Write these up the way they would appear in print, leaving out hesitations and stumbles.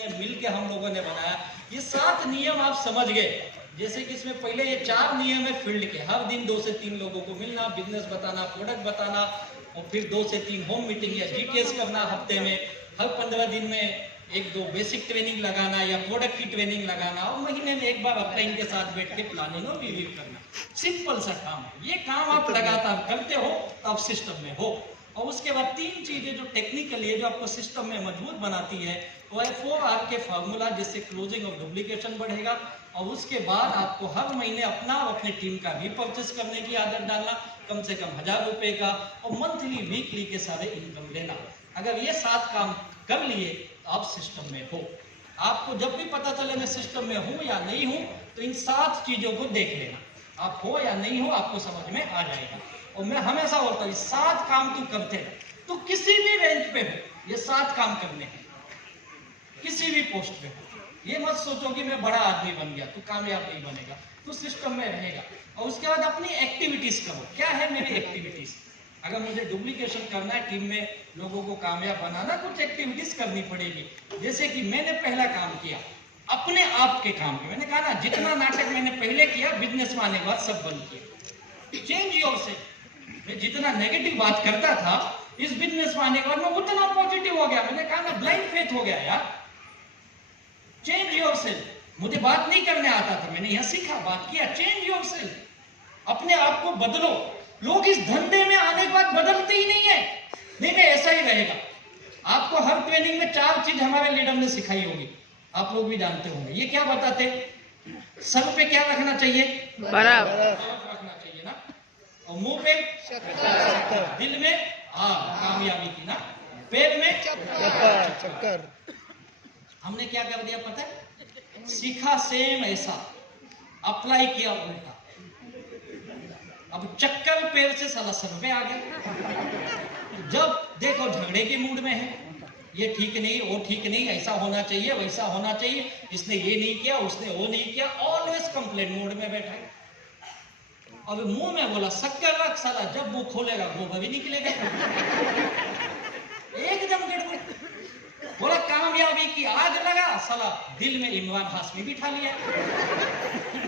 ने मिल के हम लोगों ने बनाया। ये 7 नियम आप समझ गए। जैसे कि इसमें पहले ये 4 नियम है फील्ड के, हर दिन 2 से 3 लोगों को मिलना, बिजनेस बताना, प्रोडक्ट बताना, और फिर 2 से 3 होम मीटिंग या जीटीएस करना हफ्ते में, हर 15 दिन में 1-2 बेसिक ट्रेनिंग लगाना या प्रोडक्ट की ट्रेनिंग लगाना, और महीने में एक बार अपना इनके साथ बैठ के प्लानिंग और रिव्यू करना। सिंपल सा काम है। ये काम आप लगातार करते हो तो आप सिस्टम में हो। और उसके बाद 3 चीजें जो टेक्निकल है, जो आपको सिस्टम में मजबूत बनाती है, वो है 4R के फार्मूला, जिससे क्लोजिंग और डुप्लीकेशन बढ़ेगा। और उसके बाद आपको हर महीने अपना और अपनी टीम का रीपर्चेस करने की आदत डालना, कम से कम 1000 रुपए का, और मंथली वीकली के सारे इनकम लेना। अगर ये 7 काम कर लिए तो आप सिस्टम में हो। आपको जब भी पता चले मैं सिस्टम में हूं या नहीं हूं, तो इन 7 चीजों को देख लेना, आप हो या नहीं हो आपको समझ में आ जाएगा। और मैं हमेशा बोलता हूँ 7 काम तू करते रहे, तो किसी भी रेंज पे हो, ये 7 काम करने हैं, किसी भी पोस्ट पे हो। ये मत सोचो कि मैं बड़ा आदमी बन गया, तू कामयाब नहीं बनेगा, तू सिस्टम में रहेगा। और उसके बाद अपनी एक्टिविटीज करो। क्या है मेरी एक्टिविटीज? अगर मुझे डुप्लीकेशन करना है, टीम में लोगों को कामयाब बनाना, कुछ एक्टिविटीज करनी पड़ेगी। जैसे कि मैंने पहला काम किया अपने आप के काम के, मैंने कहा ना जितना नाटक मैंने पहले किया बिजनेस में आने के बाद सब बंद किया। Change yourself. मैं जितना नेगेटिव बात करता था, इस बिजनेस में आने के बाद मैं उतना पॉजिटिव हो गया। मैंने कहा ना ब्लाइंड फेथ हो गया यार। Change yourself. मुझे बात नहीं करने आता था, मैंने यहां सीखा, बात किया। Change yourself. अपने आप को बदलो। लोग इस धंधे में आने के बाद बदलते ही नहीं है। नहीं नहीं, ऐसा ही रहेगा। आपको हर ट्रेनिंग में 4 चीज हमारे लीडर ने सिखाई होगी, आप लोग भी जानते होंगे। ये क्या बताते? सर पे क्या रखना चाहिए? बराबर रखना चाहिए ना। और मुंह पे दिल में कामयाबी की ना, पैर में चक्कर। हमने क्या कर दिया पता है? सीखा सेम ऐसा, अप्लाई किया उल्टा। अब चक्कर पैर से साला सर पे आ गया। जब देखो झगड़े के मूड में है, ये ठीक नहीं, वो ठीक नहीं, ऐसा होना चाहिए, वैसा होना चाहिए, इसने ये नहीं किया, उसने वो नहीं किया, ऑलवेज कंप्लेंट मोड में बैठा है। अब मुंह में बोला शक्कर रख, साला जब मुंह खोलेगा गोबर भी निकलेगा। एकदम गड़बड़। बोला कामयाबी की आग लगा, साला दिल में इमरान हाशमी बिठा लिया।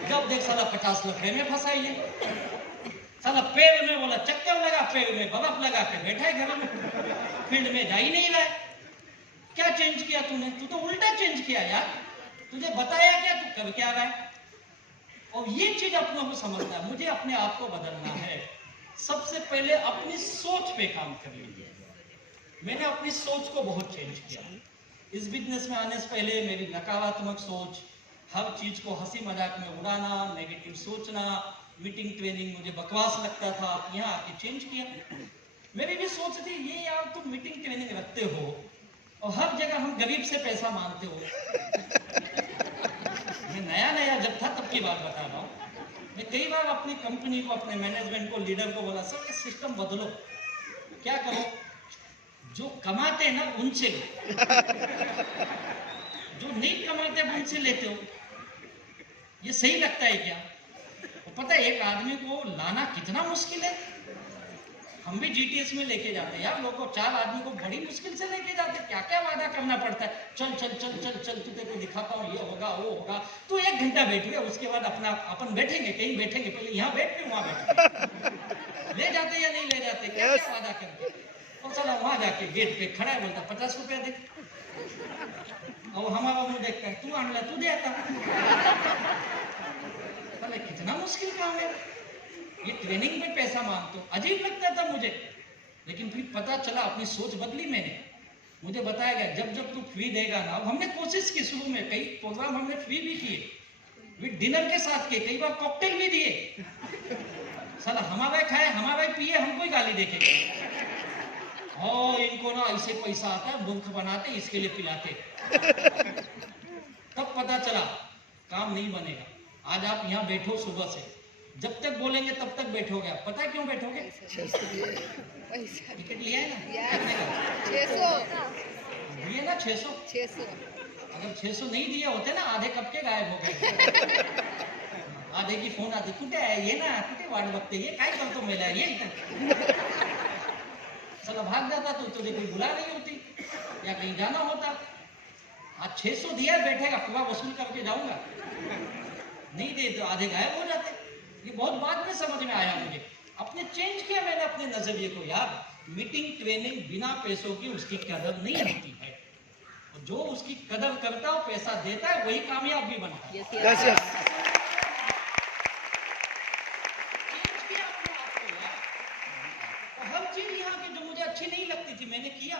जब देख साला 50 लफड़े में फंसा है। साला पैर में बोला चक्कर लगा, पैर में बर्फ लगा के बैठा है घर में, फील्ड में जा ही नहीं रहा। क्या चेंज किया तूने? तू तो उल्टा चेंज किया यार। तुझे बताया क्या, तू कर क्या रहा है? और ये चीज अपनों को समझना है। मुझे अपने आप को बदलना है। सबसे पहले अपनी सोच पे काम कर लीजिए। मैंने अपनी सोच को बहुत चेंज किया। इस बिजनेस में आने से पहले मेरी नकारात्मक सोच, हर चीज को हंसी मजाक में उड़ाना, नेगेटिव सोचना, मीटिंग ट्रेनिंग मुझे बकवास लगता था। यहाँ आके चेंज किया। मेरी भी सोच थी ये यार तुम मीटिंग ट्रेनिंग रखते हो और हर जगह हम गरीब से पैसा मांगते हो। मैं नया नया जब था तब की बात बता रहा हूँ। मैं कई बार अपनी कंपनी को, अपने मैनेजमेंट को, लीडर को बोला सर ये सिस्टम बदलो। क्या करो? जो कमाते हैं ना उनसे लो, जो नहीं कमाते उनसे लेते हो। ये सही लगता है क्या? पता है एक आदमी को लाना कितना मुश्किल है। हम भी जीटीएस में लेके जाते हैं यार लोगों को, 4 आदमी को बड़ी मुश्किल से लेके जाते हैं। क्या क्या वादा करना पड़ता है। चल चल चल चल चल तुझे को दिखाता हूँ, ये होगा वो होगा। तो 1 घंटा बैठ गया, उसके बाद अपना अपन बैठेंगे, कहीं बैठेंगे, पहले यहाँ बैठ के वहां बैठेंगे। ले जाते या नहीं ले जाते? क्या क्या वादा करते? और चला वहां जाके गेट पे खड़ा है, बोलता 50 रुपया दे। और हमारा मुंह देखता है तू आंगला तू दे आता। कितना मुश्किल काम है। ये ट्रेनिंग में पैसा मांगते हो, अजीब लगता था मुझे। लेकिन फिर पता चला, अपनी सोच बदली मैंने। मुझे बताया गया जब जब तू फ्री देगा ना। हमने कोशिश की शुरू में, कई प्रोग्राम हमने फ्री भी किए, विद डिनर के साथ किए, कई बार कॉकटेल भी दिए। साला हमारा खाए, हमारा पिए, हमको ही गाली देखे। और इनको ना ऐसे पैसा आता है, मूर्ख बनाते, इसके लिए पिलाते। तब पता चला काम नहीं बनेगा। आज आप यहाँ बैठो सुबह से, जब तक बोलेंगे तब तक बैठोगे। पता है क्यों बैठोगे? टिकट लिया है ना? 600 दिए ना? 600। अगर 600 नहीं दिए होते ना, आधे कब के गायब हो गए। आधे की फोन आती, कुठे आहे ये ना, कुठे वाट बघते, ये काय करतो मेला ये। चलो भाग जाता तो तुझे कोई बुला रही होती या कहीं जाना होता। आज 600 दिया है, बैठेगा पूरा वसूल करके जाऊंगा, नहीं दे तो आधे गायब हो जाते। ये बहुत बाद में समझ में आया मुझे, अपने चेंज किया मैंने अपने नजरिए को। यार मीटिंग ट्रेनिंग बिना पैसों की उसकी कदर नहीं होती है, जो उसकी कदर करता है, पैसा देता है, वही कामयाब भी बनता है। Yes yes. चेंज किया अपने आप को यार। तो हर चीज यहाँ की जो मुझे अच्छी नहीं लगती थी मैंने किया।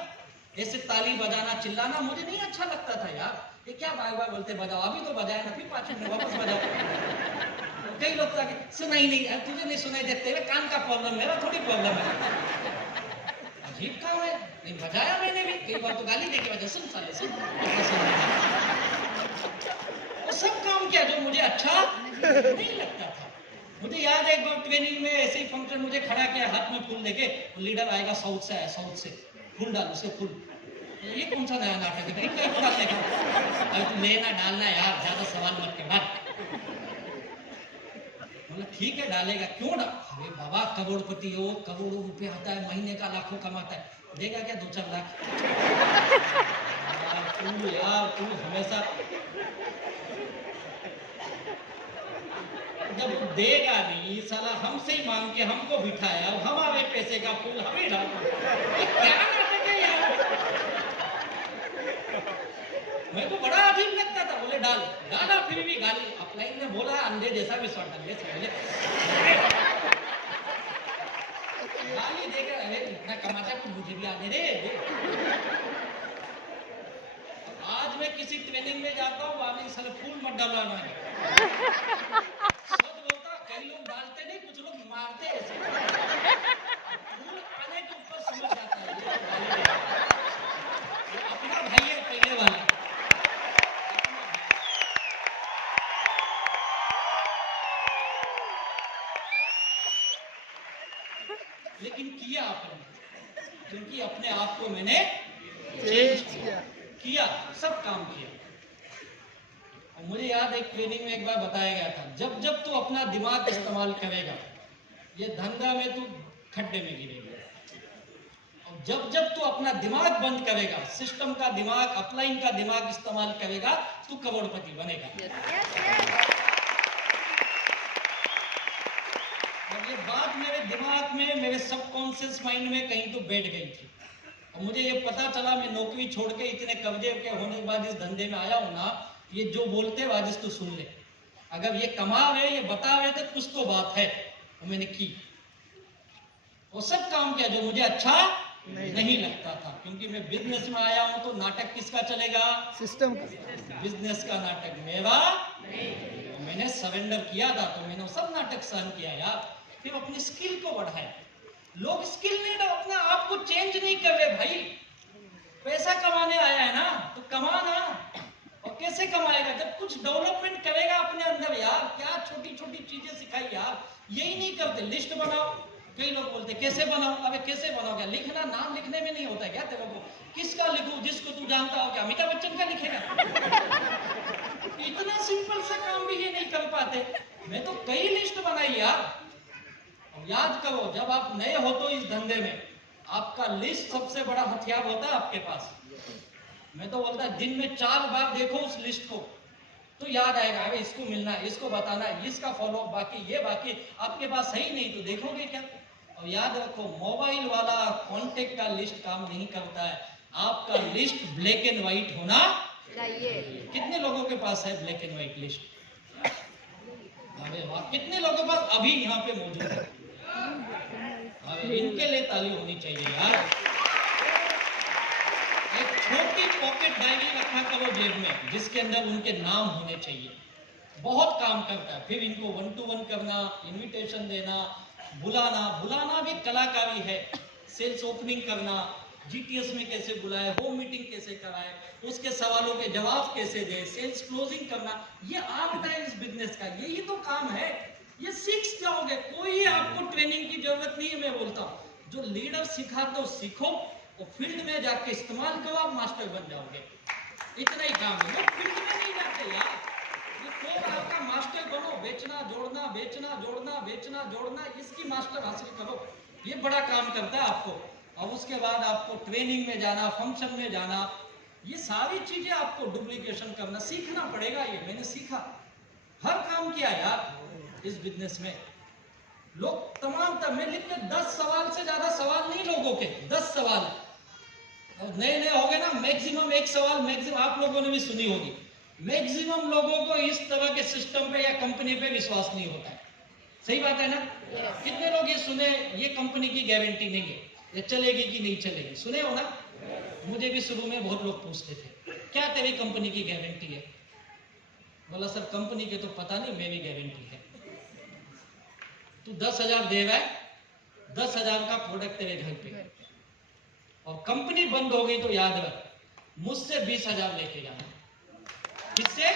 ऐसे ताली बजाना चिल्लाना मुझे नहीं अच्छा लगता था यार। ये क्या बार बार बोलते बजाओ, अभी तो बजाया ना, फिर 5 मिनट वापस बजाओ। कई लोग था कि सुनाई नहीं, तुझे नहीं सुनाई देते, कान का प्रॉब्लम, मेरा थोड़ी प्रॉब्लम है। अजीब काम है, नहीं बजाया मैंने भी, कई बार तो गाली देके बजा, सुन साले सुन, वो सब काम किया जो मुझे अच्छा नहीं लगता था। मुझे याद है एक बार ट्रेनिंग में ऐसे ही फंक्शन मुझे खड़ा किया, हाथ में फूल लेके, लीडर आएगा साउथ से आया, साउथ से फूल डाल उसे फूल, ये कौन सा नया नाटक है, क्या डालने का, अरे तू लेना डालना यार, ज्यादा सवाल मत कर बात। बोला ठीक है डालेगा, क्यों डाल, अरे बाबा करोड़पति हो, करोड़ों रुपए आता है महीने का, लाखों कमाता है, देगा क्या 2-4 लाख। यार तू हमेशा जब देगा नहीं, साला हमसे ही मांग के हमको बिठाया, हमारे पैसे का फूल हमें डाल, क्या नाटक है यार। मैं तो बड़ा अजीब लगता था, बोले डाल डाला, फिर भी गाली, अपलाइन ने बोला अंधे जैसा भी शॉट डाल गाली देकर, अरे इतना कमाता कुछ मुझे भी आने रे। आज मैं किसी ट्रेनिंग में जाता हूँ, वाली साले फूल मत डालना है, सच बोलता, कई लोग डालते नहीं, कुछ लोग मारते ऐसे, फूल आने के ऊपर समझ जाता है अपना भाई है पहले वाला। लेकिन किया आपने, क्योंकि अपने आप को मैंने चेंज किया, सब काम किया। और मुझे याद है ट्रेनिंग में एक बार बताया गया था, जब जब तू अपना दिमाग इस्तेमाल करेगा, ये धंधा में तू खड्डे में गिरेगा, और जब जब तू अपना दिमाग बंद करेगा, सिस्टम का दिमाग, अपलाइन का दिमाग इस्तेमाल करेगा, तू करोड़पति बनेगा। ये बात मेरे दिमाग में, मेरे सबकॉन्शियस माइंड में कहीं तो बैठ गई थी, और मुझे ये पता चला, मैं नौकरी छोड़ के इतने कब्जे के होने के बाद इस धंधे में आया हूं ना, ये जो बोलते वाजिस तो सुन ले, अगर ये कमा रहे, ये बता रहे थे, कुछ तो बात है, और मैंने की, वो सब काम किया जो मुझे अच्छा नहीं लगता था, क्योंकि मैं बिजनेस में आया हूं, तो नाटक किसका चलेगा, सिस्टम, बिजनेस का नाटक मेरा नहीं। मैंने सरेंडर किया था, तो मैंने सब नाटक सहन किया यार, फिर अपनी स्किल को बढ़ाया। लोग स्किल नहीं, तो अपना आप को चेंज नहीं कर रहे भाई, पैसा कमाने आया है ना, तो कमाना, और कैसे कमाएगा, जब कुछ डेवलपमेंट करेगा अपने अंदर यार, क्या छोटी छोटी चीजें सिखाई यार, यही नहीं करते, लिस्ट बनाओ, कई लोग बोलते कैसे बनाओ, अबे कैसे बनाओ, क्या लिखना, नाम लिखने में नहीं होता क्या तेरे को, किसका लिखूं, जिसको तू जानता हो, क्या अमिताभ बच्चन का लिखेगा। इतना सिंपल सा काम भी ये नहीं कर पाते। मैं तो कई लिस्ट बनाई यार। याद करो, जब आप नए हो तो इस धंधे में आपका लिस्ट सबसे बड़ा हथियार होता है आपके पास। मैं तो बोलता दिन में 4 बार देखो उस लिस्ट को, तो याद आएगा, अरे इसको मिलना है, इसको बताना है, इसका फॉलो, बाकी ये, बाकी आपके पास है ही नहीं तो देखोगे क्या। और याद रखो, मोबाइल वाला कॉन्टेक्ट का लिस्ट काम नहीं करता है, आपका लिस्ट ब्लैक एंड व्हाइट होना चाहिए। कितने लोगों के पास है ब्लैक एंड व्हाइट लिस्ट? अरे वाह, कितने लोगों के पास अभी यहाँ पे मौजूद है? अरे इनके लिए ताली होनी चाहिए यार। एक छोटी पॉकेट डायरी रखा करो जेब में, जिसके अंदर उनके नाम होने चाहिए, बहुत काम करता है। फिर इनको 1 to 1 करना, इनविटेशन देना, बुलाना भी कलाकारी है। सेल्स ओपनिंग करना, जीटीएस में कैसे बुलाए, होम मीटिंग कैसे कराए, उसके सवालों के जवाब कैसे दे, सेल्स क्लोजिंग करना, ये आर्ट है इस बिजनेस का, यही तो काम है। ये सीख जाओगे, कोई आपको ट्रेनिंग की जरूरत नहीं है। मैं बोलता हूँ जो लीडर सिखाते हो सीखो, और फील्ड में जाके इस्तेमाल करो, आप मास्टर बन जाओगे। इतना ही काम है, फील्ड में नहीं जाते यार। तो आपका मास्टर बनो, बेचना जोड़ना, बेचना जोड़ना, बेचना जोड़ना, इसकी मास्टर हासिल करो, ये बड़ा काम करता है आपको। और उसके बाद आपको ट्रेनिंग में जाना, फंक्शन में जाना, ये सारी चीजें आपको डुप्लीकेशन करना सीखना पड़ेगा। ये मैंने सीखा, हर काम किया यार इस बिजनेस में। लोग तमाम मैं लिखते 10 सवाल से ज्यादा सवाल नहीं लोगों के, 10 सवाल। और नए नए हो गए ना, मैक्सिमम एक सवाल, मैक्सिमम आप लोगों ने भी सुनी होगी, मैक्सिमम लोगों को इस तरह के सिस्टम पे या कंपनी पे विश्वास नहीं होता है। सही बात है ना? कितने लोग ये सुने, ये कंपनी की गारंटी नहीं है, ये चलेगी कि नहीं चलेगी, सुने हो ना? मुझे भी शुरू में बहुत लोग पूछते थे, क्या तेरी कंपनी की गारंटी है? बोला सर कंपनी के तो पता नहीं, मेरी गारंटी है। तू 10,000 दे रहा है, 10,000 का प्रोडक्ट तेरे घर पे, और कंपनी बंद हो गई तो याद रख, मुझसे 20,000 लेके जाना। किससे?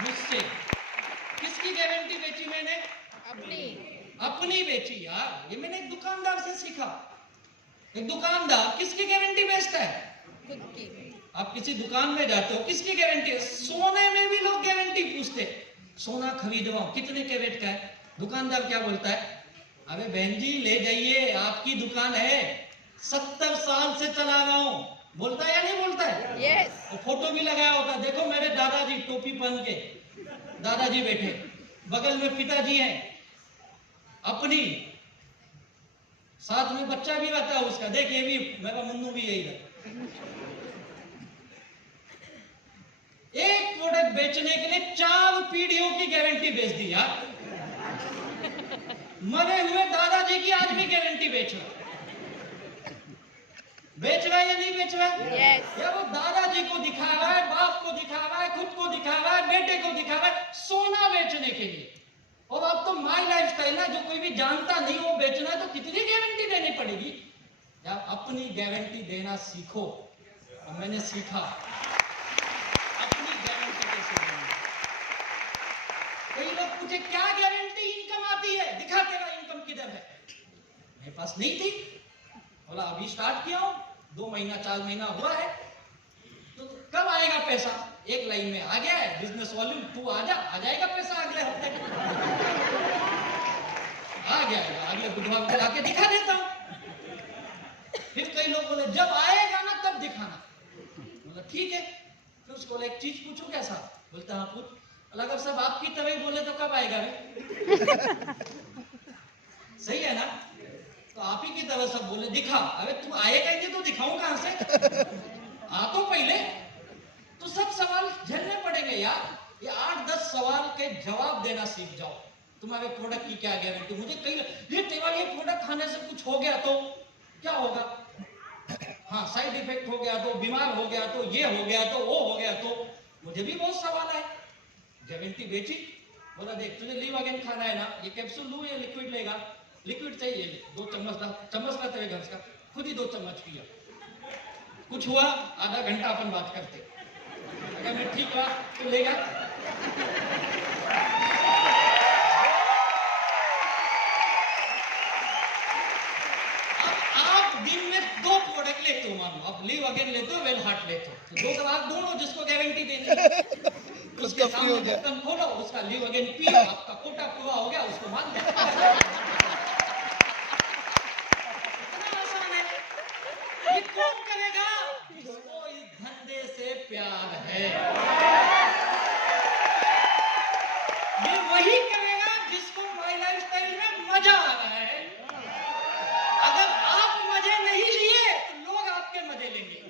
मुझसे। किसकी गारंटी बेची मैंने? अपनी बेची यार। ये मैंने एक दुकानदार से सीखा। एक दुकानदार किसकी गारंटी बेचता है? खुद की। आप किसी दुकान में जाते हो, किसकी गारंटी है? सोने में भी लोग गारंटी पूछते, सोना खरीदवाओ कितने कैरेट का है? दुकानदार क्या बोलता है? अबे बहन जी ले जाइए, आपकी दुकान है, 70 साल से चला रहा हूं। बोलता है या नहीं बोलता है? yes. और फोटो भी लगाया होता, देखो मेरे दादाजी टोपी पहन के, दादाजी बैठे, बगल में पिताजी हैं अपनी, साथ में बच्चा भी रहता है उसका, देख ये भी मेरा मुन्नू भी यही था। एक प्रोडक्ट बेचने के लिए 4 पीढ़ियों की गारंटी बेच दी यार। मरे हुए दादाजी की आज भी गारंटी बेच रहा है या नहीं बेच रहा है? yes. या वो दादाजी को दिखा रहा है, बाप को दिखा रहा है, खुद को दिखा रहा है, बेटे को दिखा रहा है, सोना बेचने के लिए। और अब तो माई लाइफ स्टाइल है, जो कोई भी जानता नहीं वो बेचना है, तो कितनी गारंटी देनी पड़ेगी यार? अपनी गारंटी देना सीखो। और मैंने सीखा अपनी गारंटी कैसे देनी। कई लोग पूछे क्या गारंटी इनकम आती है, दिखा तेरा इनकम किधर है? मेरे पास नहीं थी। बोला अभी स्टार्ट किया हूं, 2 महीना 4 महीना हुआ है, तो कब आएगा पैसा? एक लाइन में आ गया है, बिजनेस वॉल्यूम, तू आ जाएगा पैसा अगले हफ्ते आ गया, अगले बुधवार को आके दिखा देता हूं। फिर कई लोग बोले जब आएगा ना तब दिखाना। बोला ठीक है। फिर उसको एक चीज पूछू कैसा? बोलता हाँ पूछ। अगर सब आपकी तरह ही बोले तो कब आएगा रे? सही है ना? तो आप ही की तरह सब बोले दिखा, अबे तू आएगा ही नहीं तो दिखाऊं कहां से? आ तो पहले, तो सब सवाल झेलने पड़ेंगे यार। ये 8-10 सवाल के जवाब देना सीख जाओ। तुम्हारे प्रोडक्ट की क्या गारंटी? मुझे कई ये तेरा ये प्रोडक्ट खाने से कुछ हो गया तो क्या होगा? हाँ साइड इफेक्ट हो गया तो, बीमार हो गया तो, ये हो गया तो, वो हो गया तो, मुझे भी बहुत सवाल है। गारंटी बेची। बोला देख तुझे लीव अगेन खाना है ना, ये कैप्सूल लूं या लिक्विड लेगा? लिक्विड चाहिए, 2 चम्मच का तेरे घर का, खुद ही 2 चम्मच पिया। कुछ हुआ आधा घंटा अपन बात करते, अगर मैं ठीक रहा तो लेगा। अब आप दिन में 2 प्रोडक्ट लेते हो, मान लो आप लीव अगेन लेते हो, वेल हार्ट लेते हो, तो 2 ग्राहक दोनों जिसको गारंटी देनी उसके सामने ढक्कन खोलो, उसका लीव अगेन पियो, आपका कोटा पूरा हो गया, उसको मान दो। कौन करेगा? जिसको इस धंधे से प्यार है। ये वही करेगा जिसको माई लाइफ स्टाइल में मजा आ रहा है। अगर आप मजे नहीं लिए तो लोग आपके मजे लेंगे।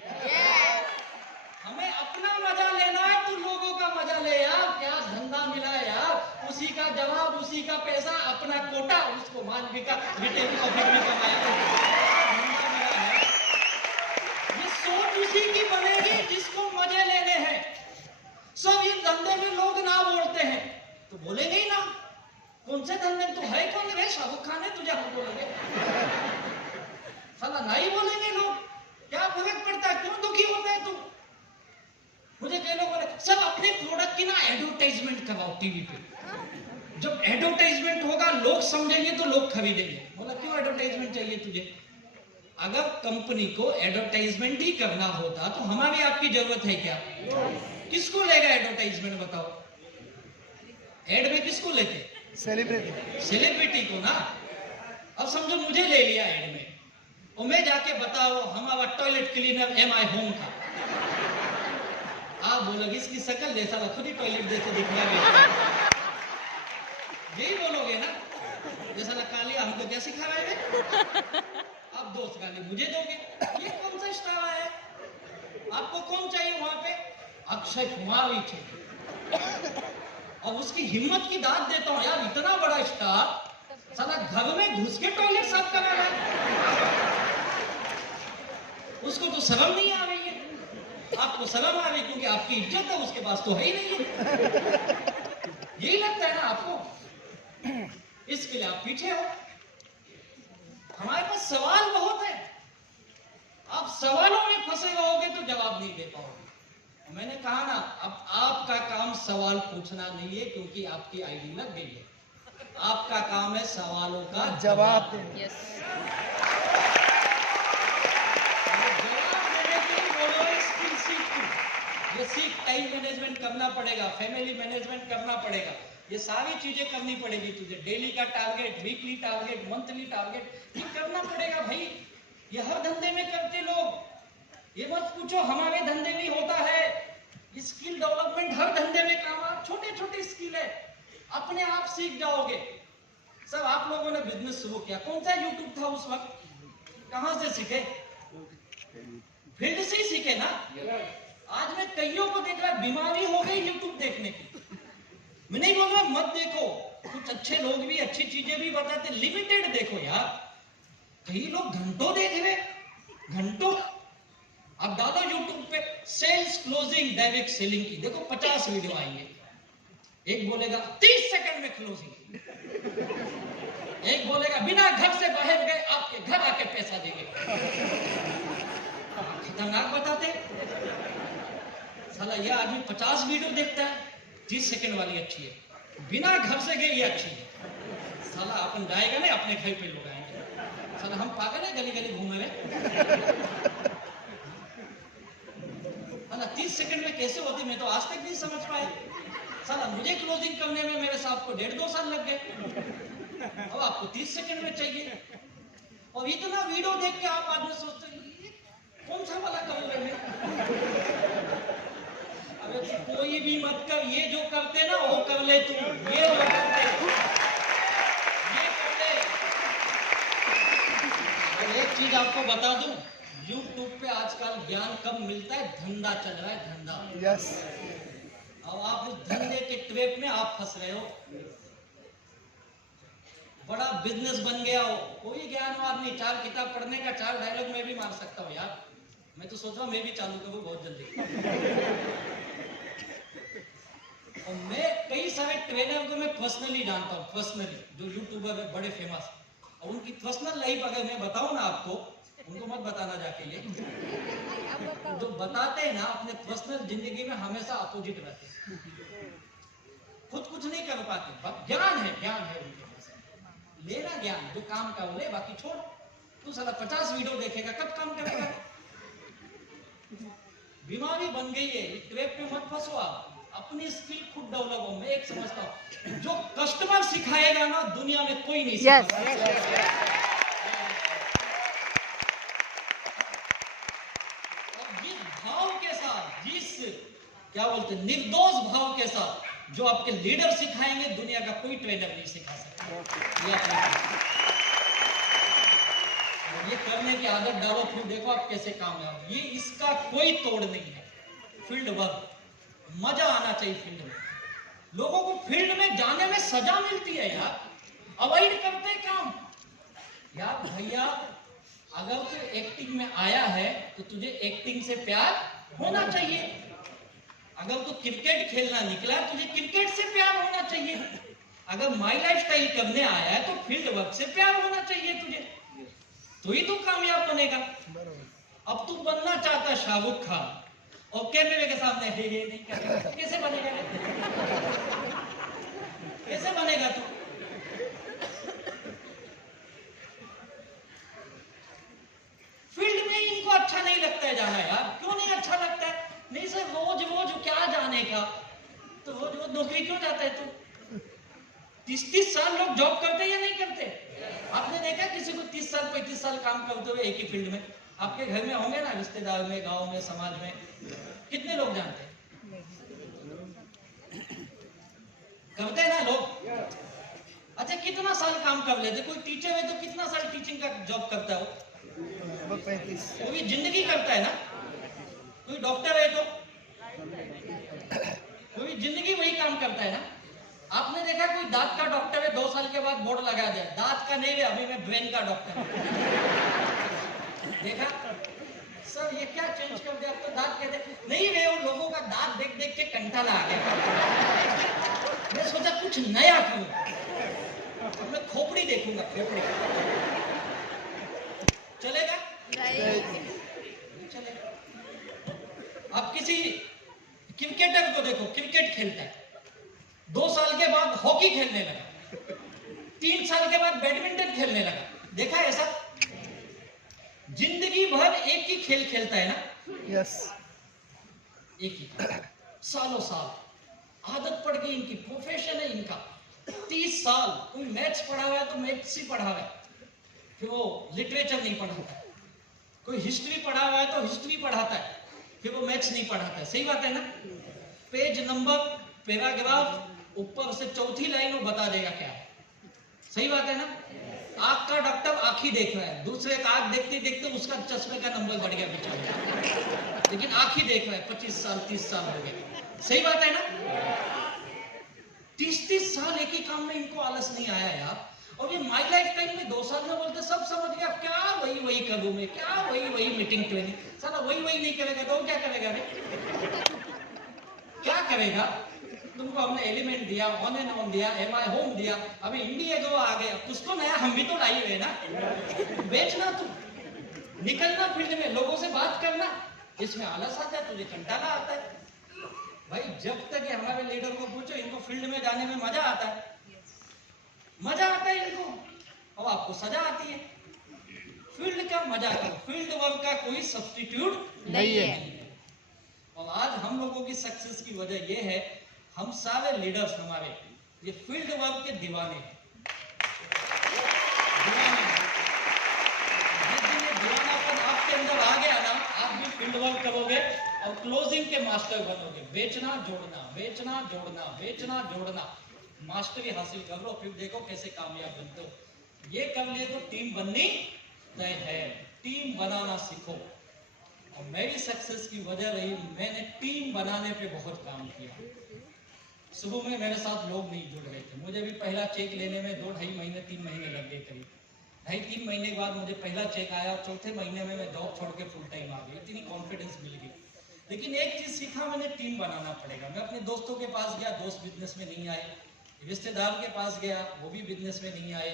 हमें अपना मजा लेना है तो लोगों का मजा ले यार। क्या धंधा मिला है यार, उसी का जवाब, उसी का पैसा, अपना कोटा, उसको मान भी का रिटेल प्रॉफिट भी कमाया। उसी की बनेगी जिसको मजे लेने हैं। सब इस धंधे में लोग ना बोलते हैं तो बोलेंगे ही ना। कौन से धंधे में? तो है कौन रे? शाहरुख खान है तुझे हम बोलेंगे? साला नहीं बोलेंगे लोग। क्या फर्क पड़ता है? क्यों दुखी होता है तू? मुझे कई लोग बोले सब अपने प्रोडक्ट की ना एडवर्टाइजमेंट करवाओ टीवी पे। जब एडवर्टाइजमेंट होगा लोग समझेंगे तो लोग खरीदेंगे। बोला क्यों एडवर्टाइजमेंट चाहिए तुझे? अगर कंपनी को एडवर्टाइजमेंट ही करना होता तो हमारी आपकी जरूरत है क्या? किसको लेगा एडवर्टाइजमेंट बताओ? एड में किसको लेते? सेलिब्रिटी को ना। अब समझो मुझे ले लिया एड में, और मैं जाके बताओ हमारा टॉयलेट क्लीनर MI होम का, आप बोलोगे इसकी शक्ल जैसा ना, खुद ही टॉयलेट जैसे दिखने में, यही बोलोगे ना, जैसा ना काली हमको क्या सिखा रहे हैं, आप दोस्त गाली मुझे दोगे, ये कौन सा स्टार है? आपको कौन चाहिए वहां पे? अक्षय कुमार ही चाहिए। और उसकी हिम्मत की दाद देता हूँ यार, इतना बड़ा स्टार साला घर में घुस के टॉयलेट साफ करा रहा है, उसको तो शर्म नहीं आ रही है। आपको शर्म आ रही क्योंकि आपकी इज्जत है, उसके पास तो है ही नहीं है। यही लगता है ना आपको, इसके लिए आप पीछे हो। हमारे पास सवाल बहुत है, आप सवालों में फंसे रहोगे तो जवाब नहीं दे पाओगे। मैंने कहा ना, अब आपका काम सवाल पूछना नहीं है क्योंकि आपकी आईडी लग गई है, आपका काम है सवालों का जवाब देना। ये सीख, टाइम मैनेजमेंट करना पड़ेगा, फैमिली मैनेजमेंट करना पड़ेगा, ये सारी चीजें करनी पड़ेगी तुझे। डेली का target, weekly target, monthly target, ये करना पड़ेगा भाई। ये हर धंधे में करते लोग, ये मत पूछो हमारे धंधे में होता है। स्किल डेवलपमेंट हर धंधे में काम, आप छोटे छोटे स्किल है अपने आप सीख जाओगे। सब आप लोगों ने बिजनेस शुरू किया, कौन सा यूट्यूब था उस वक्त? कहां से सीखे? फील्ड से ही सीखे ना। आज मैं कईयों को देख रहा, बीमारी हो गई यूट्यूब देखने की। मैं नहीं बोल रहा मत देखो, कुछ अच्छे लोग भी अच्छी चीजें भी बताते, लिमिटेड देखो यार। कई लोग घंटों देख रहे, घंटों। अब डालो यूट्यूब पे सेल्स क्लोजिंग, डायरेक्ट सेलिंग की, देखो 50 वीडियो आएंगे। एक बोलेगा 30 सेकंड में क्लोजिंग, एक बोलेगा बिना घर से बाहर गए आपके घर आके पैसा देंगे। खतरनाक बताते साला। ये आदमी 50 वीडियो देखता है, 30 सेकंड वाली अच्छी है, बिना घर से गए ये अच्छी है। साला अपन जाएगा ना, अपने घर पे लोग आएंगे। साला हम पागल है, गली गली घूमे हुए। साला 30 सेकंड में कैसे होती, मैं तो आज तक नहीं समझ पाया। साला मुझे क्लोजिंग करने में मेरे साथ को 1.5-2 साल लग गए, और आपको 30 सेकंड में चाहिए। और इतना वीडियो देख के आप आदमी सोचते हैं कौन सा वाला कर रहे हैं। अरे कोई भी मत कर, ये जो करते ना वो कर ले तू, ये वो करते, ये करते। और एक चीज आपको बता दूं, YouTube पे आजकल ज्ञान कम मिलता है, धंधा चल रहा है, धंधा। यस। अब आप उस धंधे के ट्रैप में आप फंस रहे हो। बड़ा बिजनेस बन गया हो, कोई ज्ञानवाद नहीं, 4 किताब पढ़ने का 4 डायलॉग मैं भी मार सकता हूँ यार। मैं तो सोच रहा हूँ मैं भी चालू करूँ बहुत जल्दी। और मैं कई सारे ट्रेनर को मैं पर्सनली जानता हूँ, पर्सनली, जो यूट्यूबर है बड़े फेमस, और उनकी पर्सनल लाइफ अगर मैं बताऊँ ना आपको, उनको मत बताना जाके ये, जो बताते हैं ना अपने पर्सनल जिंदगी में हमेशा अपोजिट रहते हैं, खुद कुछ नहीं कर पाते। ज्ञान है, ज्ञान है उनके पास, लेना ज्ञान, जो काम का वो ले, बाकी छोड़। तू साला 50 वीडियो देखेगा, कब काम करेगा? बीमारी बन गई है, ट्रैप में मत फंसो आप, अपनी स्किल खुद डेवलप हो। मैं एक समझता हूँ, जो कस्टमर सिखाएगा ना दुनिया में कोई नहीं सिखाएगा। भाव के साथ, जिस क्या बोलते निर्दोष भाव के साथ जो आपके लीडर सिखाएंगे, दुनिया का कोई ट्रेनर नहीं सिखा सकता। ये करने की आदत डालो, फिर देखो आप कैसे कामयाब। ये इसका कोई तोड़ नहीं है। फील्ड वर्क, मजा आना चाहिए फील्ड में। लोगों को फील्ड में जाने में सजा मिलती है यार, अवॉइड करते काम। यार भैया, अगर तू एक्टिंग में आया है तो तुझे एक्टिंग से प्यार होना चाहिए। अगर तू क्रिकेट खेलना निकला, तुझे क्रिकेट से प्यार होना चाहिए। अगर माई लाइफस्टाइल करने आया है तो फील्ड वर्क से प्यार होना चाहिए तुझे, तो ही तू कामयाब बनेगा। अब तू बनना चाहता शाहरुख खान और कैमरे के सामने हे नहीं करेगा, कैसे बनेगा? कैसे बनेगा तू? फील्ड में इनको अच्छा नहीं लगता है जाना यार। क्यों नहीं अच्छा लगता है? नहीं सर, रोज रोज क्या जाने का, तो रोज रोज नौकरी क्यों जाता है तू? 30-30 साल लोग जॉब करते या नहीं करते? आपने देखा किसी को 30 साल 35 साल काम करते हुए एक ही फील्ड में? आपके घर में होंगे ना, रिश्तेदार में, गांव में, समाज में, कितने लोग जानते हैं? करते हैं ना लोग। अच्छा, कितना साल काम कर लेते? कोई टीचर है तो कितना साल टीचिंग का जॉब करता है वो? 35। वो भी जिंदगी करता है ना। कोई डॉक्टर है तो वो भी जिंदगी वही काम करता है ना। आपने देखा कोई दांत का डॉक्टर है, 2 साल के बाद बोर्ड लगा दिया, दांत का नहीं है, अभी मैं ब्रेन का डॉक्टर हूं। देखा सर, ये क्या चेंज कर दिया? आप तो दांत कहते नहीं वे, उन लोगों का दांत देख देख के कंटाला आ गया। मैं सोचा कुछ नया करूं, मैं खोपड़ी देखूंगा, खोपड़ी चलेगा? नहीं चलेगा। आप किसी क्रिकेटर को देखो, क्रिकेट खेलता है, 2 साल के बाद हॉकी खेलने लगा, 3 साल के बाद बैडमिंटन खेलने लगा। देखा ऐसा? जिंदगी भर एक ही खेल खेलता है ना। यस। एक ही सालों साल आदत पड़ गई इनकी, प्रोफेशन है इनका। 30 साल कोई मैथ्स पढ़ा हुआ है तो मैथ्स ही पढ़ा हुआ है, फिर वो लिटरेचर नहीं पढ़ाता। कोई हिस्ट्री पढ़ा हुआ है तो हिस्ट्री पढ़ाता है, फिर वो मैथ्स नहीं पढ़ाता है। सही बात है ना? पेज नंबर, पैराग्राफ, ऊपर से चौथी लाइन वो बता देगा क्या है। सही बात है ना? आंख का डॉक्टर आंख ही देख रहा है, दूसरे का आंख देखते देखते उसका चश्मे का नंबर बढ़ गया बेचारा, लेकिन आंख ही देख रहा है। 25 साल 30 साल हो गए। सही बात है ना? 30-30 साल एक ही काम में इनको आलस नहीं आया यार। और ये माई लाइफ टाइम में 2 साल में बोलते सब समझ गया, क्या वही करूं मैं, क्या वही मीटिंग ट्रेनिंग, साला वही नहीं करेगा तो क्या करेगा रे? क्या करेगा? तुमको हमने एलिमेंट दिया, ऑन एंड ऑन दिया, एमआई होम दिया, अभी इंडिगो आ गया, तुझको नया हम भी तो लाई हुए ना। बेचना, तू निकलना फील्ड में, लोगों से बात करना, इसमें आलस आता है, तुझे कंटाला आता है। भाई जब तक ये हमारे लीडर को पूछो, इनको फील्ड में जाने में मजा आता है, मजा आता है इनको, और आपको सजा आती है। फील्ड का मजा करो, फील्ड वर्क का कोई सब्स्टिट्यूट नहीं है। और आज हम लोगों की सक्सेस की वजह यह है, हम सारे लीडर्स हमारे ये फील्ड वर्क के दीवाने हैं। जिस दिन ये दीवानापन आपके अंदर आ गया ना, आप भी फील्ड वर्क करोगे और क्लोजिंग के मास्टर बनोगे। बेचना जोड़ना, बेचना जोड़ना, बेचना जोड़ना, मास्टरी हासिल कर लो, फिर देखो कैसे कामयाब बनते हो। ये कर ले तो टीम बननी तय है, टीम बनाना सीखो। और मेरी सक्सेस की वजह रही, मैंने टीम बनाने पे बहुत काम किया। शुरू में मेरे साथ लोग नहीं जुड़ रहे थे, मुझे भी पहला चेक लेने में 2-2.5 महीने 3 महीने लग गए करीब। 2.5-3 महीने के बाद मुझे पहला चेक आया, चौथे महीने में मैं जॉब छोड़ के फुल टाइम आ गई, इतनी कॉन्फिडेंस मिल गई। लेकिन एक चीज सीखा मैंने, टीम बनाना पड़ेगा। मैं अपने दोस्तों के पास गया, दोस्त बिजनेस में नहीं आए, रिश्तेदार के पास गया, वो भी बिजनेस में नहीं आए,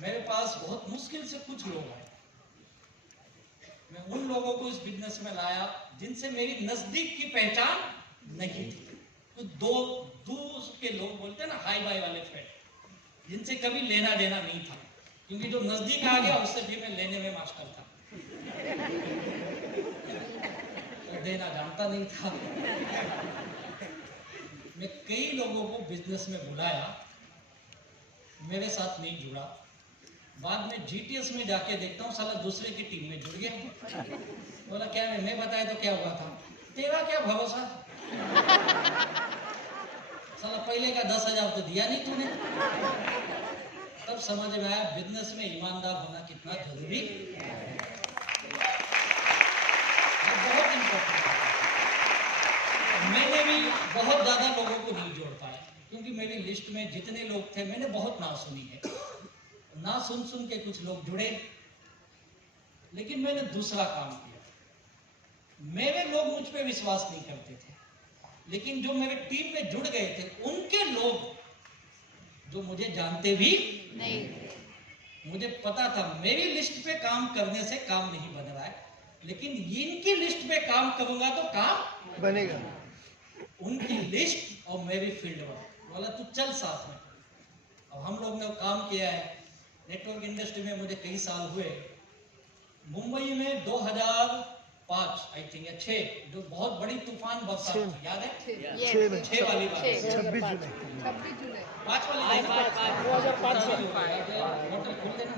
मेरे पास बहुत मुश्किल से कुछ लोग आए। मैं उन लोगों को इस बिजनेस में लाया जिनसे मेरी नजदीक की पहचान नहीं थी। तो दूर के लोग बोलते हैं ना, हाई बाई वाले फ्रेंड, जिनसे कभी लेना देना नहीं था, क्योंकि जो नजदीक आ गया उससे भी मैं लेने में मास्टर था, तो देना जानता नहीं था। मैं कई लोगों को बिजनेस में बुलाया, मेरे साथ नहीं जुड़ा। बाद में जीटीएस में जाके देखता हूँ, साला दूसरे की टीम में जुड़ गया। बोला क्या मैं बताया तो क्या हुआ था, तेरा क्या भरोसा, साला पहले का 10,000 तो दिया नहीं तूने। तब समझ में आया बिजनेस में ईमानदार होना कितना जरूरी है, बहुत इंपॉर्टेंट है। मैंने भी बहुत ज्यादा लोगों को नहीं जोड़ पाया, क्योंकि मेरी लिस्ट में जितने लोग थे मैंने बहुत ना सुनी है, ना सुन के कुछ लोग जुड़े। लेकिन मैंने दूसरा काम किया, मेरे लोग मुझ पे विश्वास नहीं करते थे, लेकिन जो मेरे टीम में जुड़ गए थे उनके लोग जो मुझे जानते भी नहीं, मुझे पता था मेरी लिस्ट पे काम करने से काम नहीं बन रहा है, लेकिन इनकी लिस्ट पे काम करूंगा तो काम बनेगा। उनकी लिस्ट और मेरी फील्ड वर्क, बोला तू चल साथ में। और हम लोग ने काम किया है। नेटवर्क इंडस्ट्री में मुझे कई साल हुए। मुंबई में 2005 आई थिंक या 6, जो बहुत बड़ी तूफान बरसात थी, याद है? 6 वाली बात, 26 जुलाई 5 वाली 2005 होटल खुल देना,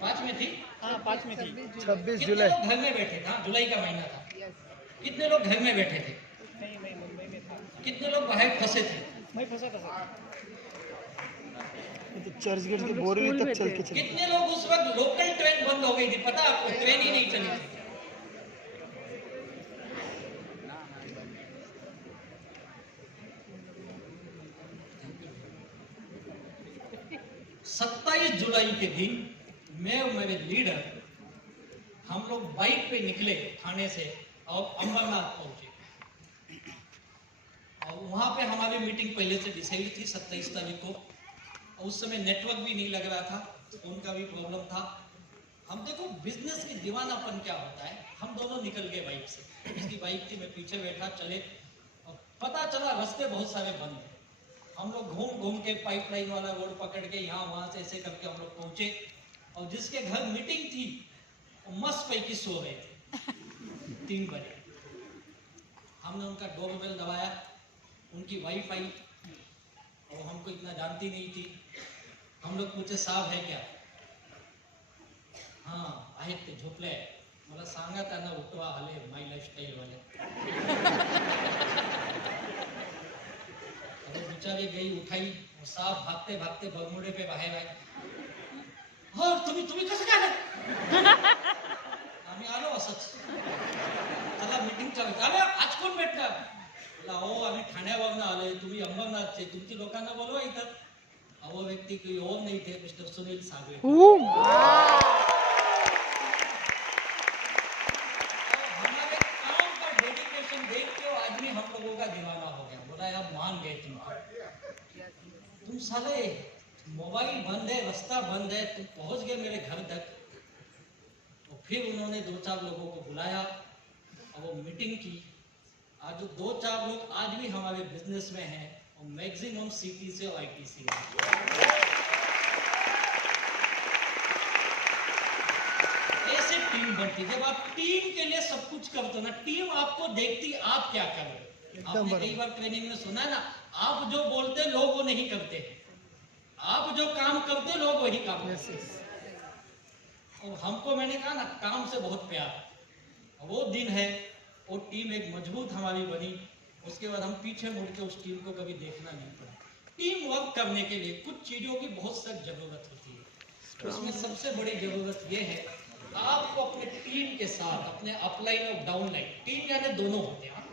5 में थी। हाँ 5 में थी। 26 कितने जुलाई। लोग घर में बैठे थे? हाँ, जुलाई का महीना था। कितने लोग घर में बैठे थे? नहीं, मैं मुंबई में था। कितने लोग बाहर फंसे थे? मैं फंसा था सर। तो चर्च गेट के बोरीवली तक चल के चले। कितने लोग उस वक्त लोकल ट्रेन बंद हो गई थी, पता आपको? ट्रेन ही नहीं चली थी। 27 जुलाई के दिन मैं और मेरे लीडर हम लोग बाइक पे निकले थाने से और अंबरनाथ पहुंचे। और वहां पे हमारी मीटिंग पहले से डिसाइड थी 27 तारीख को। और उस समय नेटवर्क भी नहीं लग रहा था, फोन का भी प्रॉब्लम था। हम देखो बिजनेस की दीवानापन क्या होता है। हम दोनों निकल गए बाइक से, इसकी बाइक थी, मैं पीछे बैठा, चले। और पता चला रास्ते बहुत सारे बंद हैं। हम लोग घूम घूम के पाइपलाइन वाला रोड पकड़ के यहाँ वहां से ऐसे करके हम लोग पहुंचे। और जिसके घर मीटिंग थी वो मस्त पैकी सो रहे थे 3 बजे। हमने उनका डोरबेल दबाया, उनकी वाइफ आई और हमको इतना जानती नहीं थी। हम लोग पूछे साहब है क्या? हाँ आहेत ते झोपले, मला सांगा त्यांना उठवा आले माय लाईफस्टाईल वाले। अरे बिचारी गई, उठाई और साहब भागते भागते बगमुडे पे बाहेर आए। हो तुम्ही कसं काय आले? आम्ही आलो असंच, चला मीटिंग चालू। अरे आज कोण भेटणार? हो आम्ही ठाण्यावरनं आलोय, तुम्ही अंबरनाथचे, तुमची लोकांना बोलवा इथं। वो व्यक्ति कोई और नहीं थे, मिस्टर सुनील सागवे। हमारे काम का डेडिकेशन देख के वो आदमी हम लोगों का दीवाना हो गया। बोला यार मान गए तुम साले, मोबाइल बंद है, रास्ता बंद है, तुम पहुंच गए मेरे घर तक। और फिर उन्होंने 2-4 लोगों को बुलाया और वो मीटिंग की। आज जो 2-4 लोग आज भी हमारे बिजनेस में हैं और मैक्सिमम सीटी से और आईटीसी ऐसे टीम बनती। जब आप टीम के लिए सब कुछ करते हो ना, टीम आपको देखती आप क्या कर रहे हो। आपने कई बार ट्रेनिंग में सुना है ना, आप जो बोलते लोग वो नहीं करते, आप जो काम करते लोग वही काम करते। और हमको मैंने कहा ना काम से बहुत प्यार। वो दिन है, वो टीम एक मजबूत हमारी बनी। उसके बाद हम पीछे मुड़ के उस टीम को कभी देखना नहीं पड़ा। टीम वर्क करने के लिए कुछ चीजों की बहुत सख्त जरूरत होती है। उसमें सबसे बड़ी जरूरत यह है, आपको अपने टीम के साथ, अपने अपलाइन और डाउनलाइन, टीम यानी दोनों होते हैं,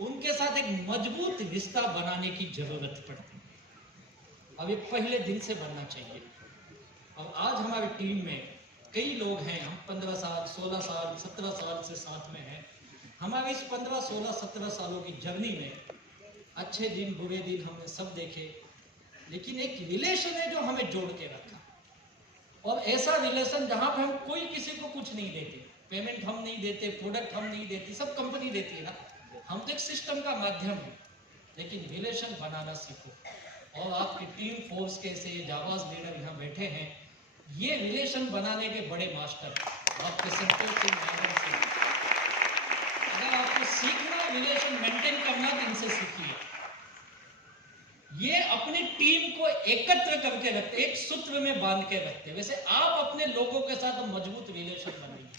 उनके साथ एक मजबूत रिश्ता बनाने की जरूरत पड़ती है। अब ये पहले दिन से बनना चाहिए। अब आज हमारी टीम में कई लोग हैं, हम 15 साल 16 साल 17 साल से साथ में हैं। हमारी इस 15 16 17 सालों की जर्नी में अच्छे दिन बुरे दिन हमने सब देखे, लेकिन एक रिलेशन है जो हमें जोड़ के रखा। और ऐसा रिलेशन जहां पे हम कोई किसी को कुछ नहीं देते, पेमेंट हम नहीं देते, प्रोडक्ट हम नहीं देते, सब कंपनी देती है ना। हम तो एक सिस्टम का माध्यम है, लेकिन रिलेशन बनाना सीखो। और आपकी टीम फोर्स के से जाबाज लीडर यहाँ बैठे हैं, ये रिलेशन बनाने के बड़े मास्टर आपके संतोष सिंह मैडम से। अगर आपको सीखना रिलेशन मेंटेन करना तो इनसे सीखिए। ये अपनी टीम को एकत्र करके रखते, एक सूत्र में बांध के रखते। वैसे आप अपने लोगों के साथ मजबूत रिलेशन बनाइए।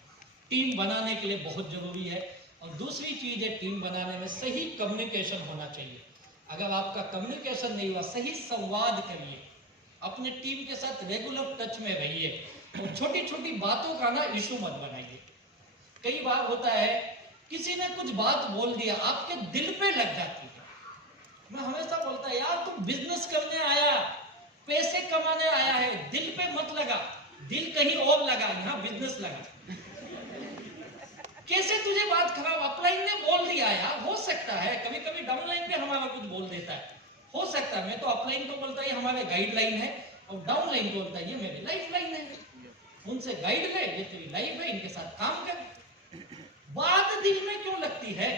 टीम बनाने के लिए बहुत जरूरी है। और दूसरी चीज है, टीम बनाने में सही कम्युनिकेशन होना चाहिए। अगर आपका कम्युनिकेशन नहीं हुआ, सही संवाद करिए, अपने टीम के साथ रेगुलर टच में रहिए और छोटी छोटी बातों का ना इशू मत बनाइए। कई बार होता है किसी ने कुछ बात बोल दिया, आपके दिल पे लग जाती है। मैं हमेशा बोलता है यार तुम बिजनेस करने आया, पैसे कमाने आया है, दिल पे मत लगा, दिल कहीं और लगा, यहाँ बिजनेस लगा। कैसे तुझे बात खराब अपलाइन ने बोल दिया यार, हो सकता है कभी कभी डाउनलाइन भी हमारा कुछ बोल देता है, हो सकता है। मैं तो अपलाइन को बोलता है ये हमारे गाइडलाइन है, और डाउनलाइन को बोलता है ये मेरी लाइफ लाइन है। उनसे गाइड ले, ये तेरी लाइफ है, इनके साथ काम कर। बात दिल में क्यों लगती है?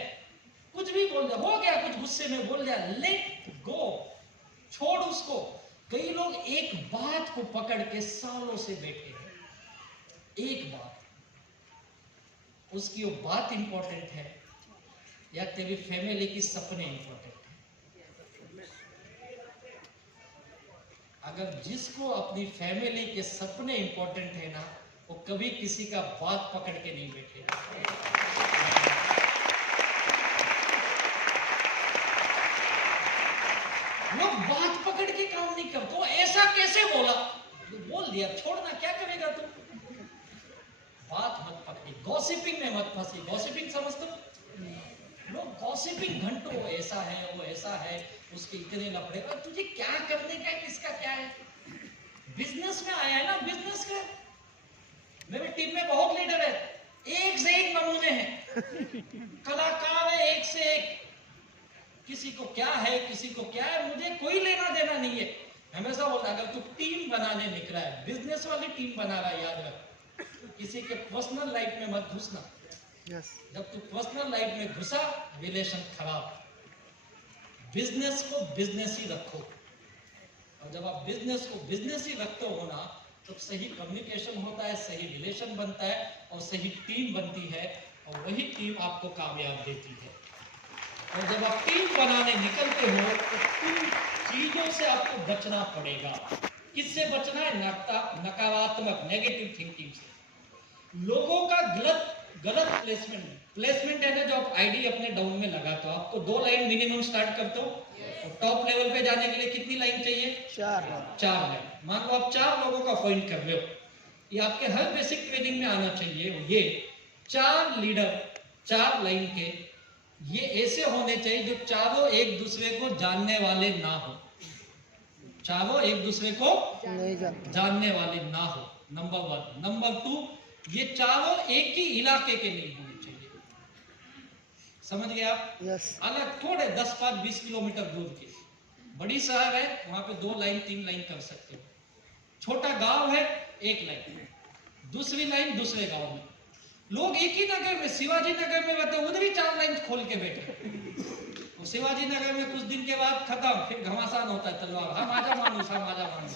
कुछ भी बोल दिया, हो गया, कुछ गुस्से में बोल दिया, लेट गो, छोड़ उसको। कई लोग एक बात को पकड़ के सालों से बैठे हैं, एक बात, उसकी वो बात इंपॉर्टेंट है या तेरी फैमिली की सपने इंपॉर्टेंट है? अगर जिसको अपनी फैमिली के सपने इंपॉर्टेंट है ना, वो कभी किसी का बात पकड़ के नहीं बैठेगा। लोग बात पकड़ के काम नहीं करते। वो ऐसा कैसे बोला, तो बोल दिया, छोड़ना, क्या करेगा तू। बात मत पकड़ी, गॉसिपिंग में मत फंसी। गॉसिपिंग समझते हो? लोग गॉसिपिंग घंटों, वो ऐसा है, वो ऐसा है, उसके इतने लफड़े, और तुझे क्या करने का है, किसका क्या है। बिजनेस में आया है ना, बिजनेस का। मेरे टीम में बहुत लीडर है, एक से एक नमूने हैं, कलाकार है एक से एक। किसी को क्या है, किसी को क्या है, मुझे कोई लेना देना नहीं है। हमेशा बोलता, अगर तू टीम बनाने निकला है, बिजनेस वाली टीम बना रहा है, याद रख, किसी के पर्सनल लाइफ में मत घुसना। जब तू पर्सनल लाइफ में घुसा, रिलेशन खराब। बिजनेस को बिजनेस ही रखो, और जब आप बिजनेस को बिजनेस ही रखते हो ना, तो सही कम्युनिकेशन होता है, सही रिलेशन बनता है, और सही टीम बनती है, और वही टीम आपको कामयाब देती है। और जब आप टीम बनाने निकलते हो, तो कुछ चीजों से आपको बचना पड़ेगा। किससे बचना है? नकारात्मक, नेगेटिव थिंकिंग से। लोगों का गलत प्लेसमेंट है ना, जो आप आईडी अपने डाउन में लगाते हो, आपको 2 लाइन मिनिमम स्टार्ट करते हो, और टॉप लेवल पे जाने के लिए कितनी लाइन चाहिए? 4 लाइन। मान लो आप 4 लोगों का अपॉइंट कर रहे हो, ये आपके हर बेसिक ट्रेनिंग में आना चाहिए। ये 4 लीडर 4 लाइन के, ये ऐसे होने चाहिए जो चारों एक दूसरे को जानने वाले ना हो। चारों एक दूसरे को जानने वाले ना हो, नंबर 1। नंबर 2, ये चारों एक ही इलाके के नहीं होने चाहिए। समझ गए आप? अलग थोड़े 10, 5, 20 किलोमीटर दूर के। बड़ी शहर है, वहां पे 2 लाइन 3 लाइन कर सकते हो। छोटा गांव है, 1 लाइन, दूसरी लाइन दूसरे गांव में। लोग एक ही नगर में, शिवाजी नगर में रहते, उधर ही 4 लाइन खोल के बैठे। और शिवाजी नगर में कुछ दिन के बाद खत्म, फिर घमासान होता है तलवार, हम आजा मानुस, हम आजा मानुस।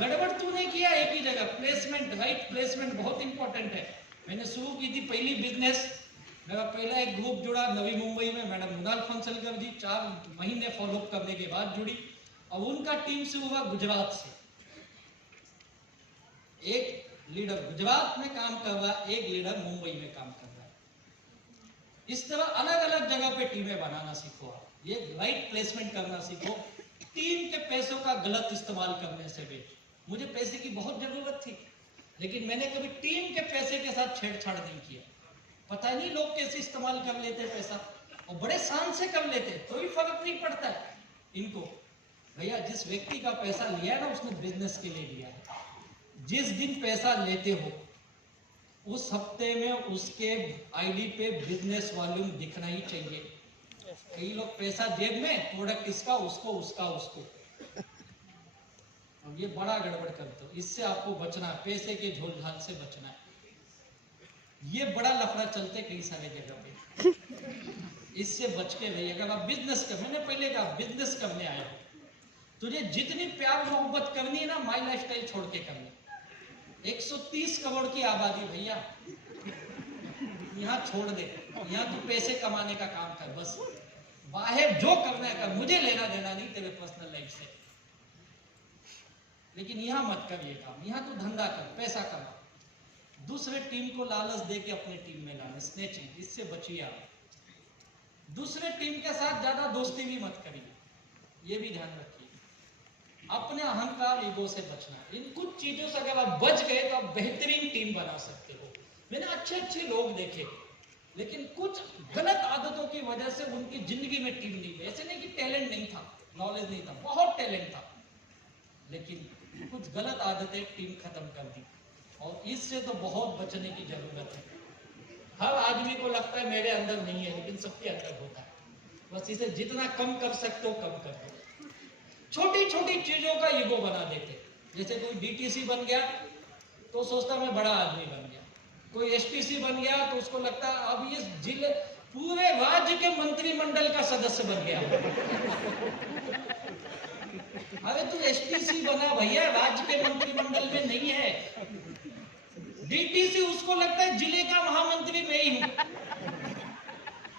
गड़बड़ तूने किया एक ही जगह। प्लेसमेंट, राइट प्लेसमेंट बहुत इंपॉर्टेंट है। मैंने शुरू की थी पहली बिजनेस, मेरा पहला एक ग्रुप जुड़ा नवी मुंबई में, मैडम मुनाल फंसलकर जी 4 महीने फॉलोअप करने के बाद जुड़ी, और उनका टीम से हुआ गुजरात से। एक लीडर गुजरात में काम कर रहा है, एक लीडर मुंबई में काम कर रहा है। इस तरह अलग अलग जगह पे टीमें बनाना सीखो आप, ये राइट प्लेसमेंट करना सीखो। टीम के पैसों का गलत इस्तेमाल करने से भी, मुझे पैसे की बहुत जरूरत थी, लेकिन मैंने कभी टीम के पैसे के साथ छेड़छाड़ नहीं किया। पता नहीं लोग कैसे इस्तेमाल कर लेते पैसा, और बड़े शान से कर लेते, कोई फर्क नहीं पड़ता है इनको। भैया, जिस व्यक्ति का पैसा लिया है ना, उसने बिजनेस के लिए लिया है। जिस दिन पैसा लेते हो, उस हफ्ते में उसके आईडी पे बिजनेस वॉल्यूम दिखना ही चाहिए। कई लोग पैसा जेब में, प्रोडक्ट इसका, उसको, उसका, उसको। अब ये बड़ा गड़बड़ करते हो, इससे आपको बचना है, पैसे के झोल-झाल से बचना है। ये बड़ा लफड़ा चलते कई सारे जगह पे, इससे बच के रहिए। अगर आप बिजनेस कर, मैंने पहले कहा, बिजनेस करने आए हो, तुझे जितनी प्यार मोहब्बत करनी है ना, माई लाइफस्टाइल छोड़ के करनी। 130 करोड़ की आबादी भैया, यहाँ छोड़ दे, यहाँ तू पैसे कमाने का काम कर, बस बाहर जो करना है कर, मुझे लेना देना नहीं तेरे पर्सनल लाइफ से। लेकिन यहाँ मत कर ये काम, यहाँ तू धंधा कर, पैसा कमा। दूसरे टीम को लालच दे के अपने टीम में लाना, स्नेचिंग, इससे बचिए आप। दूसरे टीम के साथ ज्यादा दोस्ती भी मत करिए, ये भी ध्यान रखिए। अपने अहंकार, ईगो से बचना। इन कुछ चीजों से अगर आप बच गए तो आप बेहतरीन टीम बना सकते हो। मैंने अच्छे लोग देखे, लेकिन कुछ गलत आदतों की वजह से उनकी जिंदगी में टीम नहीं गई। ऐसे नहीं कि टैलेंट नहीं था, नॉलेज नहीं था, बहुत टैलेंट था, लेकिन कुछ गलत आदतें टीम खत्म कर दी। और इससे तो बहुत बचने की जरूरत है। हर आदमी को लगता है मेरे अंदर नहीं है, लेकिन सबके अंदर होता है। बस इसे जितना कम कर सकते हो कम कर दो। छोटी छोटी चीजों का ईगो बना देते। जैसे कोई डीटीसी बन गया तो सोचता मैं बड़ा आदमी बन गया, कोई एसटीसी बन गया तो उसको लगता अब ये जिले पूरे राज्य के मंत्रिमंडल का सदस्य बन गया। अरे तू एसटीसी बना भैया, राज्य के मंत्रिमंडल में नहीं है। डीटीसी उसको लगता है जिले का महामंत्री मैं ही हूं।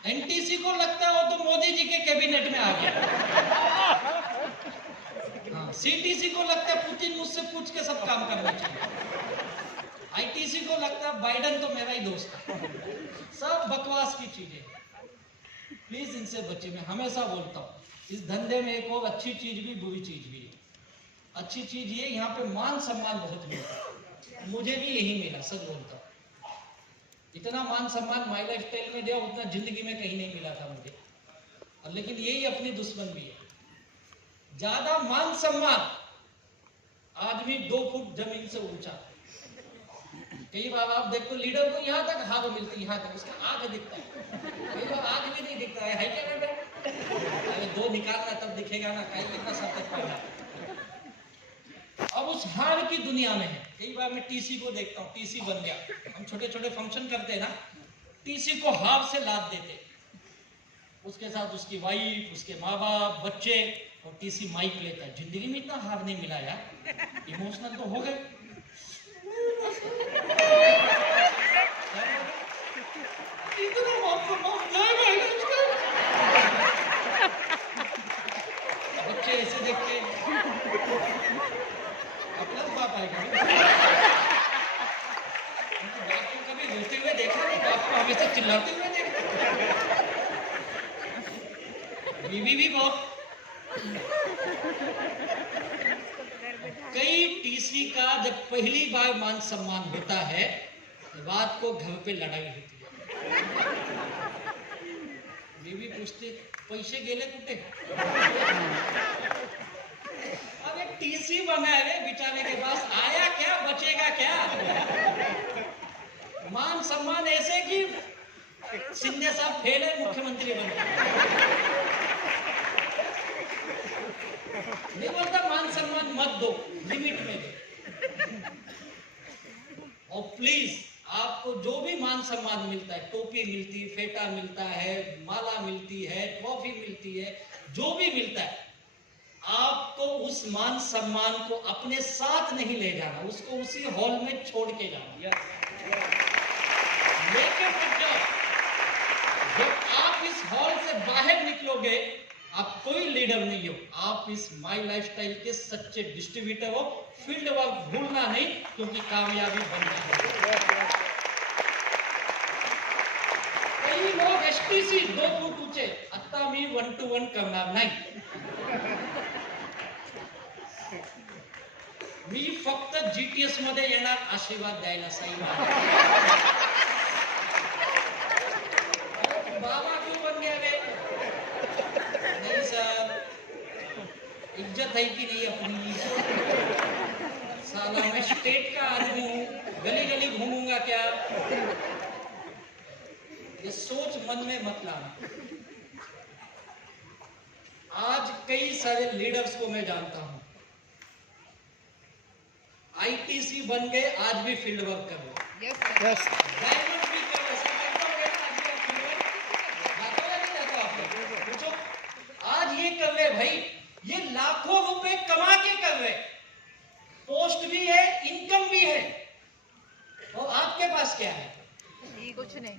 एनटीसी को लगता है वो तो मोदी जी के कैबिनेट में आ गया। हाँ, सीटीसी को लगता है पुतिन मुझसे पूछ के सब काम करना चाहिए, आईटीसी को लगता है बाइडन तो मेरा ही दोस्त है। सब बकवास की चीजें। प्लीज इनसे बच्चे, मैं हमेशा बोलता हूँ इस धंधे में एक और अच्छी चीज भी बुरी चीज भी है। अच्छी चीज ये यहाँ पे मान सम्मान बहुत मिलता है, मुझे भी यही मिला, सच बोलता हूँ। इतना मान सम्मान माई लाइफ स्टाइल में दिया उतना जिंदगी में कहीं नहीं मिला था मुझे। और लेकिन यही अपनी दुश्मन भी है, ज्यादा मान सम्मान आदमी 2 फुट जमीन से ऊंचा। कई बार आप देखो लीडर को यहाँ तक हाथ मिलती, यहाँ तक उसका आंख दिखता है, कई बार आंख भी नहीं दिखता है क्या बेटा? अरे 2 निकालना तब दिखेगा ना, कहीं कितना सब तक पड़ा। अब उस हार की दुनिया में है। कई बार मैं टीसी को देखता हूँ, टीसी बन गया, हम छोटे छोटे फंक्शन करते हैं ना, टीसी को हार से लाद देते, उसके साथ उसकी वाइफ, उसके माँ बाप, बच्चे, और टीसी माइक लेता है। जिंदगी में इतना हार नहीं मिला यार, इमोशनल तो हो गए। इतना बच्चे ऐसे देख के अपना बाप आएगा। बाप को कभी रोते हुए देखा नहीं, बाप को हमेशा चिल्लाते हुए देखा। बीवी भी बहुत। कई टीसी का जब पहली बार मान सम्मान होता है, रात को घर पे लड़ाई होती है। बीवी पूछती पैसे गेले कुठे? अब एक टीसी बना है बेचारे के पास, आया क्या, बचेगा क्या? मान सम्मान ऐसे कि शिंदे साहब फेल है, मुख्यमंत्री बन गए। नहीं बोलता मान सम्मान मत दो, लिमिट में दो। और प्लीज आपको जो भी मान सम्मान मिलता है, टोपी मिलती है, फेटा मिलता है, माला मिलती है, ट्रॉफी मिलती है, जो भी मिलता है, आपको उस मान सम्मान को अपने साथ नहीं ले जाना, उसको उसी हॉल में छोड़ के जाना। लेके मत जाओ। जब आप इस हॉल से बाहर निकलोगे, आप कोई लीडर नहीं हो, आप इस माई लाइफस्टाइल के सच्चे डिस्ट्रीब्यूटर हो। फील्ड वर्क भूलना नहीं, क्योंकि कामयाबी बनना है। कई लोग एसटीसी 2 फूट ऊंचे, आता मी 1 to 1 करणार नाही, मी फक्त जीटीएस मध्ये येणार आशीर्वाद द्यायला साई बाबा क्यों बन गया रे? नहीं सर, इज्जत है कि नहीं अपनी? साला मैं स्टेट का आदमी हूँ, गली गली घूमूंगा क्या? ये सोच मन में मत लाना। आज कई सारे लीडर्स को मैं जानता हूँ, आईटीसी बन गए, आज भी फील्ड वर्क कर रहे हैं। डायमंड भी कर रहे हैं, आज ये कर रहे भाई, ये लाखों रुपए कमा के कर रहे, पोस्ट भी है, इनकम भी है। और आपके पास क्या है? कुछ नहीं।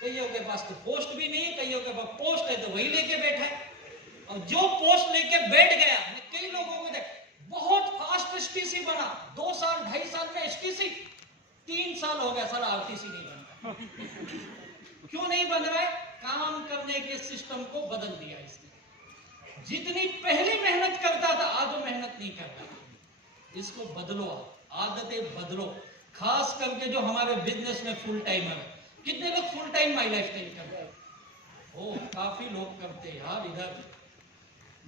कईयों के पास तो पोस्ट भी नहीं है, कईयों के पास पोस्ट है तो वही लेके बैठा है। और जो पोस्ट लेके बैठ गया, मैं कई लोगों को देख, बहुत फास्ट एसटीसी बना, 2 साल 2.5 साल में एसटीसी, 3 साल हो गया साला आरटीसी नहीं बनता। क्यों नहीं बन रहा है? काम करने के सिस्टम को बदल दिया इसने। जितनी पहले मेहनत करता था, आज वो मेहनत नहीं करता। इसको बदलो, आदतें बदलो। खास करके जो हमारे बिजनेस में फुल टाइमर है, कितने लोग फुल टाइम माई लाइफस्टाइल करते हैं? ओ, काफी लोग करते हैं यार इधर,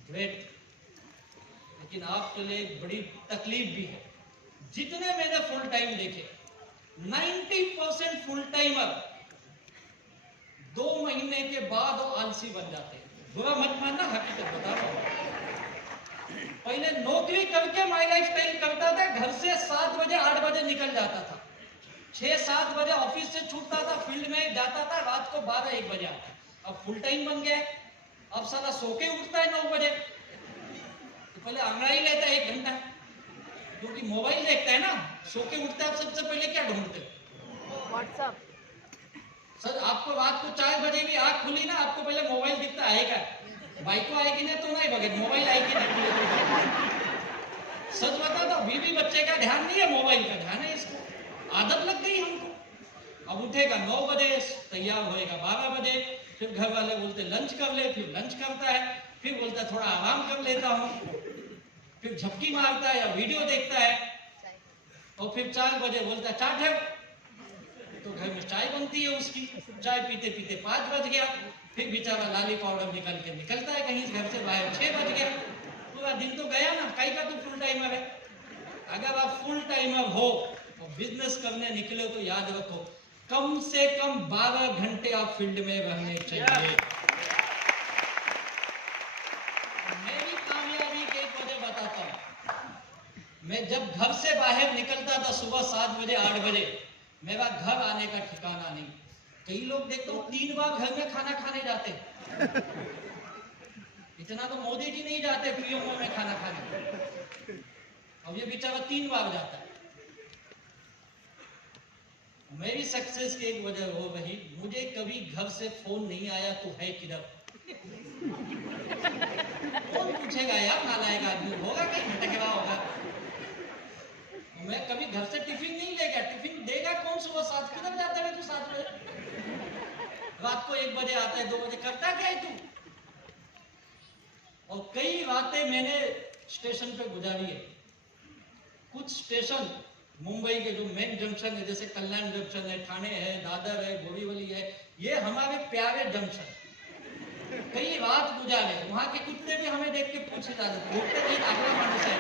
ग्रेट। लेकिन आपके लिए बड़ी तकलीफ भी है। जितने मैंने फुल टाइम देखे, 90% फुल टाइमर 2 महीने के बाद वो आलसी बन जाते हैं। बुरा मत मानना, हकीकत बता रहा हूं। पहले नौकरी करके माई लाइफस्टाइल करता था, घर से 7 बजे 8 बजे निकल जाता था, 6-7 बजे ऑफिस से छूटता था, फील्ड में जाता था, रात को 12-1 बजे आता। अब फुल टाइम बन गया, अब साला सो के उठता है 9 बजे, तो पहले अंगड़ाई लेता है 1 घंटा, क्योंकि मोबाइल देखता है ना। सो के उठता है, सबसे पहले क्या ढूंढते हो? व्हाट्सएप। सर आपको रात को 4 बजे भी आंख खुली ना, आपको पहले मोबाइल दिखता है क्या? बाइको आहे की नाही तो नाही बघत, मोबाईल आहे की नाही। सच बता तो अभी भी बच्चे का ध्यान नहीं है, मोबाइल का ध्यान है इसको, आदत लग गई हमको। अब उठेगा 9 बजे, तैयार होएगा 12 बजे, फिर घर वाले बोलते लंच कर ले, फिर लंच करता है, फिर बोलता है थोड़ा आराम कर लेता हूँ, फिर झपकी मारता है या वीडियो देखता है, और फिर 4 बजे बोलता है चाय ठहर, तो घर में चाय बनती है उसकी, चाय पीते पीते 5 बज गया, फिर बेचारा लाली पाउडर निकल के निकलता है कहीं घर से बाहर, 6 बज गया, पूरा दिन तो गया ना। कहीं का तो फुल टाइमर है। अगर आप फुल टाइमर हो और बिजनेस करने निकले तो याद रखो कम से कम 12 घंटे आप फील्ड में रहने चाहिए। मेरी कामयाबी की एक वजह बताता हूं। मैं जब घर से बाहर निकलता था सुबह 7 बजे 8 बजे, मेरा घर आने का ठिकाना नहीं। कई लोग देखता हूँ 3 बार घर में खाना खाने जाते, इतना तो मोदी जी नहीं जाते पीएमओ में खाना खाने, अब ये बेचारा 3 बार जाता है। मेरी सक्सेस की एक वजह वो रही, मुझे कभी घर से फोन नहीं आया तो है किधर। कौन पूछेगा यार, नालायक आदमी होगा कहीं भटक रहा होगा। मैं कभी घर से टिफिन नहीं ले गया, टिफिन देगा कौन सुबह 7, किधर जाता है तू 7 बजे, रात को 1 बजे आता है 2 बजे, करता क्या है तू। और कई रातें मैंने स्टेशन पे गुजारी है। कुछ स्टेशन मुंबई के जो मेन जंक्शन है, जैसे कल्याण जंक्शन है, ठाणे है, दादर है, बोरीवली है, ये हमारे प्यारे जंक्शन, कई रात गुजारे। वहां के कुत्ते भी हमें देख के पूछे जाते थे, घूमते नहीं आगरा मानुस है,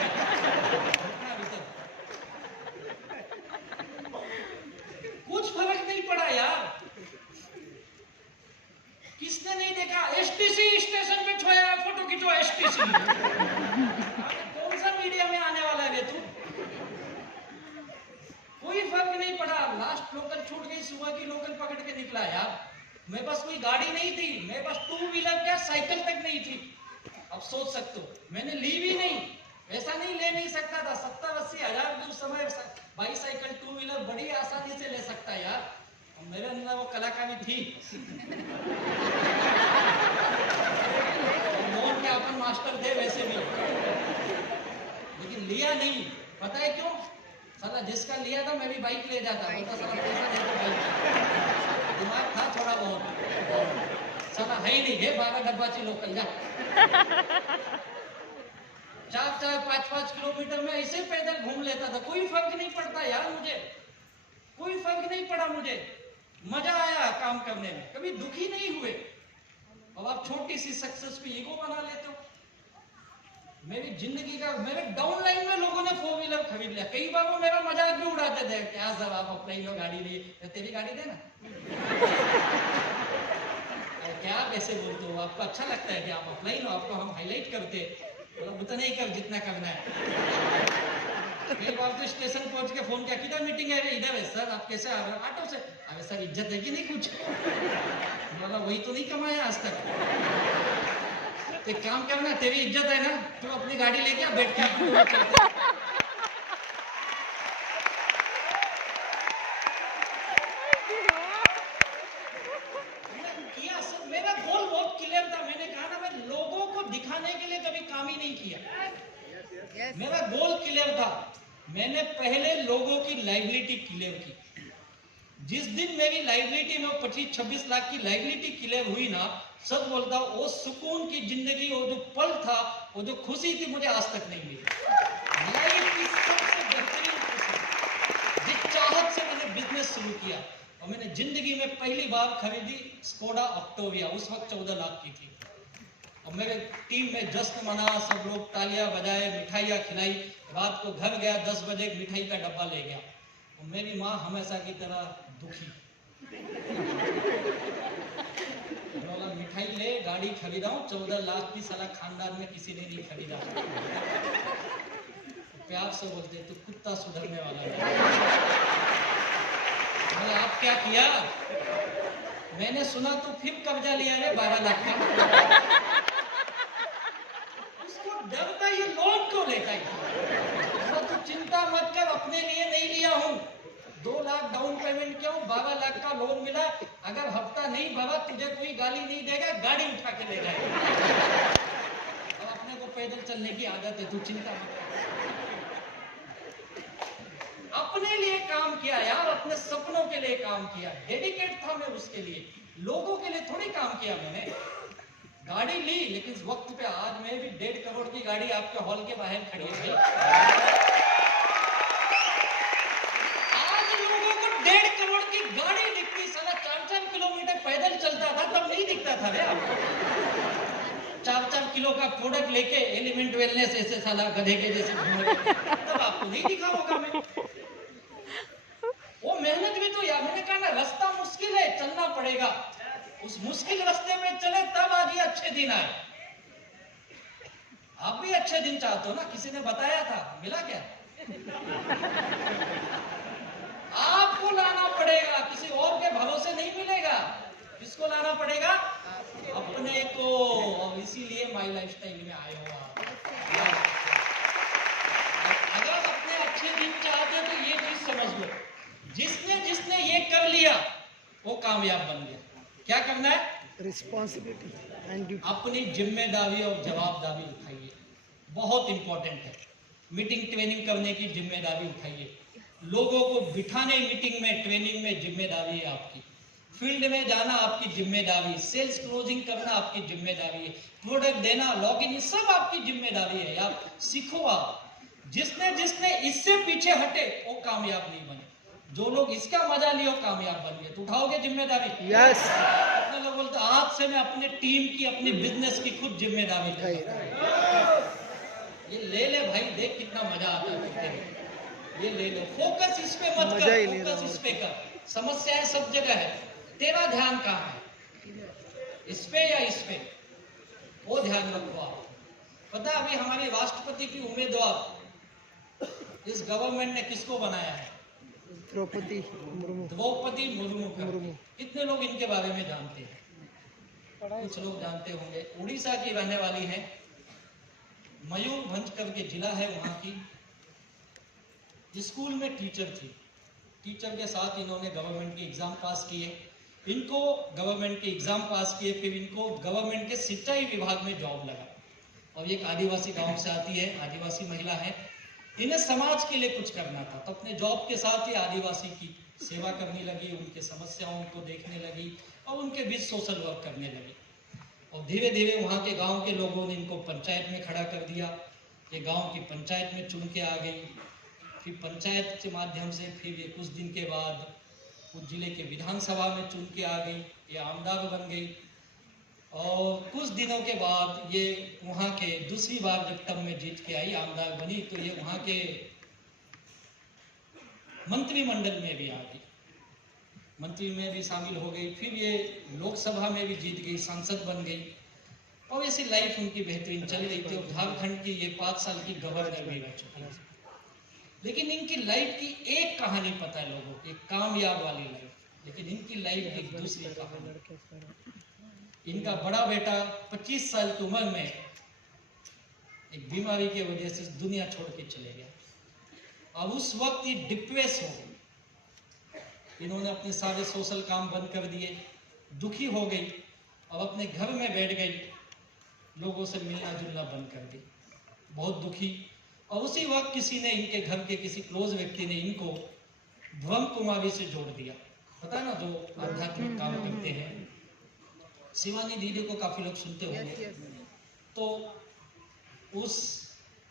कुछ फर्क नहीं पड़ा यार। किसने नहीं देखा, एसटीसी स्टेशन पे छोया फोटो खिंचो, एसटीसी कौन सा मीडिया में आने वाला है तू। कोई फर्क नहीं पड़ा। लास्ट लोकल छूट गई, सुबह की लोकल पकड़ के निकला यार। मेरे पास कोई गाड़ी नहीं थी, मेरे पास 2 व्हीलर क्या साइकिल तक नहीं थी। अब सोच सकते हो, मैंने ली भी नहीं, ऐसा नहीं ले नहीं सकता था। 70-80 हजार की उस समय बाईसाइकिल 2 व्हीलर बड़ी आसानी से ले सकता है यार। मेरे अंदर वो कलाकारी थी, मोहन के अपन मास्टर थे वैसे भी, लेकिन लिया नहीं। पता है क्यों? साला जिसका लिया था मैं भी बाइक ले जाता, बोलता साला पैसा दे दो बाइक, दिमाग था थोड़ा बहुत, साला है ही नहीं है 12 डब्बाची लोकल जा। 4-4, 5-5 किलोमीटर में ऐसे पैदल घूम लेता था, कोई फर्क नहीं पड़ता यार मुझे, कोई फर्क नहीं पड़ा मुझे। मजा आया काम करने में, कभी दुखी नहीं हुए। अब आप छोटी सी सक्सेस को ईगो बना लेते हो। मेरी जिंदगी का, मेरे डाउन लाइन में लोगों ने 4 व्हीलर खरीद लिया। कई बार वो मेरा मजाक भी उड़ाते थे, क्या सर आप अपना ही लो गाड़ी लिए, तेरी गाड़ी देना। क्या कैसे बोलते हो, आपको अच्छा लगता है कि आप अपना ही लो, आपको हम हाईलाइट करते, मतलब उतना ही कर जितना करना है। कई बार तो स्टेशन पहुंच के फोन किया, किधर मीटिंग है? इधर है सर। आप कैसे आ रहे हो? ऑटो से। अरे सर इज्जत है कि नहीं कुछ? बोला वही तो नहीं कमाया आज तक। तो एक काम करना, तेरी इज्जत है ना, तू अपनी गाड़ी लेके आ, बैठ के किया। सर मेरा गोल बहुत क्लियर था, मैंने कहा ना, मैं लोगों को दिखाने के लिए कभी काम ही नहीं किया। मेरा गोल क्लियर था, मैंने पहले लोगों की लाइबिलिटी क्लियर की। जिस दिन मेरी लाइबिलिटी में 25-26 लाख की लाइबिलिटी क्लियर हुई ना, सच बोलता हूँ, वो सुकून की जिंदगी, वो जो पल था, वो जो खुशी थी, मुझे आज तक नहीं मिली। लाइफ की सबसे बेहतरीन खुशी, जिस चाहत से मैंने बिजनेस शुरू किया, और मैंने जिंदगी में पहली बार खरीदी स्कोडा ऑक्टाविया, उस वक्त 14 लाख की थी। और मेरे टीम में जश्न मना, सब लोग तालियां बजाए, मिठाइयाँ खिलाई। रात को घर गया, 10 बजे मिठाई का डब्बा ले गया, और मेरी माँ हमेशा की तरह दुखी। बोला मिठाई ले, गाड़ी खरीदा हूँ 14 लाख की, साला खानदान में किसी ने नहीं खरीदा। प्यार से बोलते तू कुत्ता सुधरने वाला है। आप क्या किया? मैंने सुना तू फिर कब्जा लिया रे 12 लाख का। उसको डर था, ये लोन क्यों लेता है? तू चिंता मत कर, अपने लिए नहीं लिया हूँ। 2 लाख डाउन पेमेंट किया हूँ, 12 लाख का लोन मिला। अगर हफ्ता नहीं भरा तुझे कोई गाली नहीं देगा, गाड़ी उठा के ले जाएगा। पैदल चलने की आदत है, तू चिंता मत कर। अपने लिए काम किया यार, अपने सपनों के लिए काम किया, डेडिकेट था मैं उसके लिए, लोगों के लिए थोड़ी काम किया मैंने। गाड़ी ली लेकिन इस वक्त पे आज मैं भी 1.5 करोड़ की गाड़ी आपके हॉल के बाहर खड़ी है भाई। आज लोगों को 1.5 करोड़ की गाड़ी दिखती, साला 4-4 किलोमीटर पैदल चलता था तब नहीं दिखता था रे आपको। 4-4 किलो का प्रोडक्ट लेके एलिमेंट वेलनेस ऐसे साला गधे के जैसे घूम रहे, तब आपको नहीं दिखा होगा मैं। वो मेहनत भी तो यार, मैंने कहा ना रास्ता मुश्किल है, चलना पड़ेगा, उस मुश्किल रास्ते पे चले तब आज ये अच्छे दिन आए। आप भी अच्छे दिन चाहते हो ना, किसी ने बताया था, मिला क्या? आपको लाना पड़ेगा, किसी और के भरोसे नहीं मिलेगा। किसको लाना पड़ेगा? अपने को। और इसीलिए माई लाइफस्टाइल में आए हो आप। अगर अपने अच्छे दिन चाहते हो तो ये चीज समझ लो, जिसने ये कर लिया वो कामयाब बन गया। क्या करना है? Responsibility and duty. अपनी जिम्मेदारी और जवाबदारी उठाइए, बहुत इंपॉर्टेंट है। मीटिंग ट्रेनिंग करने की जिम्मेदारी उठाइए, लोगों को बिठाने मीटिंग में ट्रेनिंग में जिम्मेदारी है आपकी, फील्ड में जाना आपकी जिम्मेदारी, सेल्स क्लोजिंग करना आपकी जिम्मेदारी है, प्रोडक्ट देना, लॉगिन, सब आपकी जिम्मेदारी है यार। सीखो आप। जिसने इससे पीछे हटे वो कामयाब नहीं बने, जो लोग इसका मजा लियो कामयाब बन गए। तो उठाओगे जिम्मेदारी? यस। अपने लोग बोलते आज से मैं अपने टीम की, अपनी बिजनेस की खुद जिम्मेदारी लूंगा। ये ले ले भाई, देख कितना मजा आता है करते हुए। ये ले लो, फोकस इस पे मत कर, फोकस इस पे कर। समस्याएं सब जगह है, तेरा ध्यान कहाँ है, इस पे या इस पे, वो ध्यान रखो आप। पता अभी हमारे राष्ट्रपति की उम्मीदवार इस गवर्नमेंट ने किसको बनाया है? द्रौपदी मुर्मू। कितने लोग इनके बारे में जानते हैं? कुछ लोग जानते होंगे। उड़ीसा की रहने वाली है, मयूरभंज करके जिला है वहां की। स्कूल में टीचर थी, टीचर के साथ इन्होंने गवर्नमेंट के एग्जाम पास किए, इनको गवर्नमेंट के एग्जाम पास किए, फिर इनको गवर्नमेंट के सिंचाई विभाग में जॉब लगा। और एक आदिवासी गांव से आती है, आदिवासी महिला है, इन्हें समाज के लिए कुछ करना था, तो अपने जॉब के साथ ही आदिवासी की सेवा करने लगी, उनके समस्याओं को देखने लगी और उनके बीच सोशल वर्क करने लगी। और धीरे धीरे वहाँ के गांव के लोगों ने इनको पंचायत में खड़ा कर दिया, ये गांव की पंचायत में चुन के आ गई। फिर पंचायत के माध्यम से फिर ये कुछ दिन के बाद उस जिले के विधानसभा में चुन के आ गई, ये आमदार बन गई। और कुछ दिनों के बाद ये वहाँ के दूसरी बार जब टर्म में जीत के आई, आमदार बनी, तो ये वहाँ के मंत्रिमंडल में भी आ गई, मंत्री में भी शामिल हो गई। फिर ये लोकसभा में भी जीत गई, सांसद बन गई और ऐसी लाइफ उनकी बेहतरीन चल रही थी। और झारखंड की ये 5 साल की गवर्नर भी रह चुकी है। लेकिन इनकी लाइफ की एक कहानी पता है लोगों को, एक कामयाब वाली लाइफ। लेकिन इनकी लाइफ की दूसरी कहानी, इनका बड़ा बेटा 25 साल की उम्र में एक बीमारी की वजह से दुनिया छोड़ के चले गया। अब उस वक्त ये डिप्रेस हो गई, इन्होंने अपने सारे सोशल काम बंद कर दिए, दुखी हो गई, अब अपने घर में बैठ गई, लोगों से मिलना जुलना बंद कर दी, बहुत दुखी। और उसी वक्त किसी ने, इनके घर के किसी क्लोज व्यक्ति ने इनको ब्रह्म कुमारी से जोड़ दिया। पता ना, जो आध्यात्मिक काम करते हैं, शिवानी दीदी को काफी लोग सुनते होंगे। तो उस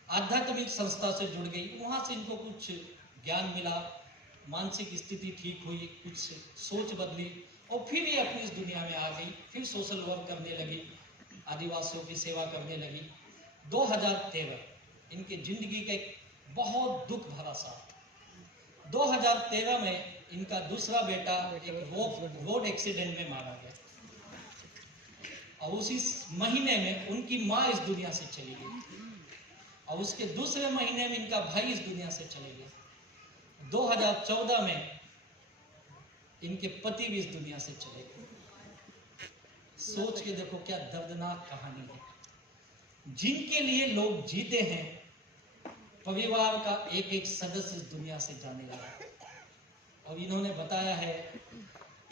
आध्यात्मिक संस्था से जुड़ गई, वहां से इनको कुछ ज्ञान मिला, मानसिक स्थिति ठीक हुई, कुछ सोच बदली और फिर ये अपनी इस दुनिया में आ गई। फिर सोशल वर्क करने लगी, आदिवासियों की सेवा करने लगी। 2013 इनकी जिंदगी का एक बहुत दुख भरा साल। 2013 में इनका दूसरा बेटा एक रोड एक्सीडेंट में मारा गया और उसी महीने में उनकी माँ इस दुनिया से चली गई और उसके दूसरे महीने में इनका भाई इस दुनिया से चले गए। 2014 में इनके पति भी इस दुनिया से चले गए। सोच के देखो क्या दर्दनाक कहानी है। जिनके लिए लोग जीते हैं, परिवार का एक एक सदस्य इस दुनिया से जाने लगा। और इन्होंने बताया है,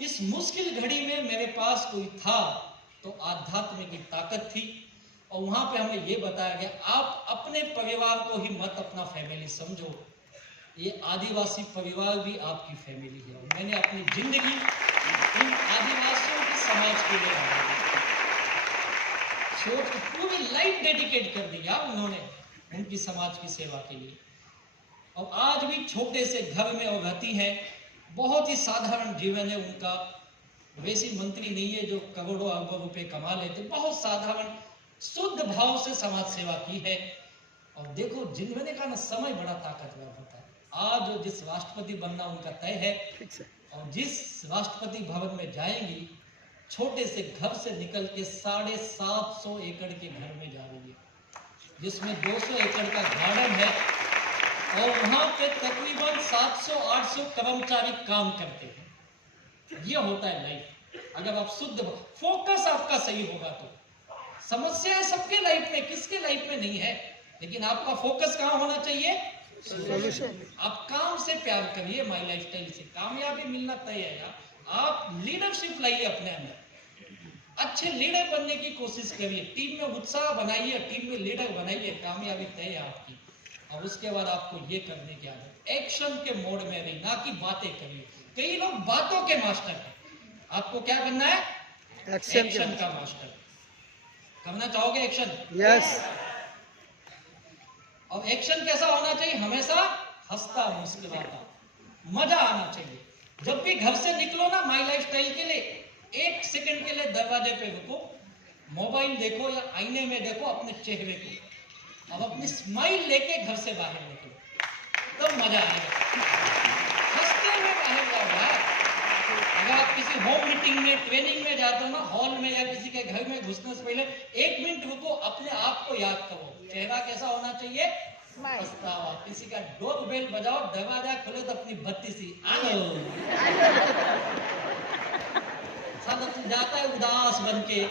इस मुश्किल घड़ी में मेरे पास कोई था तो आध्यात्म की ताकत थी और वहां पे हमें ये बताया गया आप अपने परिवार को ही मत अपना फैमिली समझो, ये आदिवासी परिवार भी आपकी फैमिली है। और मैंने अपनी जिंदगी इन आदिवासियों के समाज के लिए सोच पूरी लाइफ डेडिकेट कर दिया उन्होंने उनकी समाज की सेवा के लिए। और आज भी छोटे से घर में वो रहती हैं, बहुत ही साधारण जीवन है उनका, वैसी मंत्री नहीं है जो करोड़ों अरबों रुपए कमा लेते, बहुत साधारण शुद्ध भाव से समाज सेवा की है। और देखो जिन्होंने का ना समय बड़ा ताकतवर होता है। आज जिस राष्ट्रपति बनना उनका तय है और जिस राष्ट्रपति भवन में जाएंगी, छोटे से घर से निकल के 750 एकड़ के घर में जा रही है, जिसमें 200 एकड़ का गार्डन है और वहां पे तकरीबन 700-800 कर्मचारी काम करते हैं। ये होता है लाइफ। अगर आप शुद्ध फोकस आपका सही होगा तो समस्या सबके लाइफ में, किसके लाइफ में नहीं है, लेकिन आपका फोकस कहाँ होना चाहिए? सॉल्यूशन। आप काम से प्यार करिए, माई लाइफस्टाइल से कामयाबी मिलना तय है। आप लीडरशिप लाइए अपने अंदर, अच्छे लीडर बनने की कोशिश करिए, टीम में उत्साह बनाइए, टीम में लीडर बनाइए, कामयाबी तय है आपकी। और उसके बाद आपको ये करने की आदत, एक्शन के मोड में रही, ना कि बातें करिए। कई लोग बातों के मास्टर हैं, आपको क्या बनना है? एक्शन का मास्टर। करना चाहोगे एक्शन? यस। और एक्शन कैसा होना चाहिए? हमेशा हंसता मुस्कुराता, मजा आना चाहिए। जब भी घर से निकलो ना माई लाइफस्टाइल के लिए, 1 सेकंड के लिए दरवाजे पे रुको, मोबाइल देखो या आईने में देखो अपने चेहरे को, अब अपनी स्माइल लेके घर से बाहर निकलो, तब मजा आएगा। हंसते हुए बाहर जाओ यार। अगर आप किसी होम मीटिंग में, ट्रेनिंग में जाते हो ना, हॉल में या किसी के घर में घुसने से पहले 1 मिनट रुको, अपने आप को याद करो, चेहरा कैसा होना चाहिए? हंसता हुआ। किसी का डोर बेल बजाओ, दरवाजा खोले तो अपनी बत्ती सी आलो जाता है उदास बन के।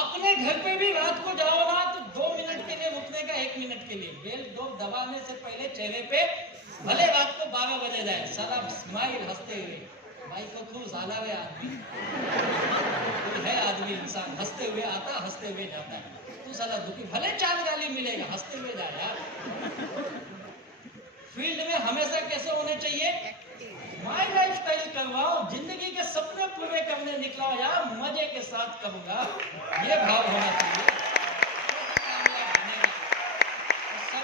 अपने घर पे भी रात को जाओ ना तो 2 मिनट के लिए रुकने का, 1 मिनट के लिए बेल डोर दबाने से पहले चेहरे पे, भले रात को 12 बजे जाए, सारा स्माइल हंसते हुए, भाई को खूब साला हुए आदमी है, आदमी इंसान हंसते हुए आता, हंसते हुए जाता है। तू साला दुखी, भले 4 गाली मिलेगा, हंसते हुए जा यार। फील्ड में हमेशा कैसे होने चाहिए? माई लाइफस्टाइल करवाओ, जिंदगी के सपने पूरे करने निकला यार, मजे के साथ करूंगा, ये भाव होना चाहिए।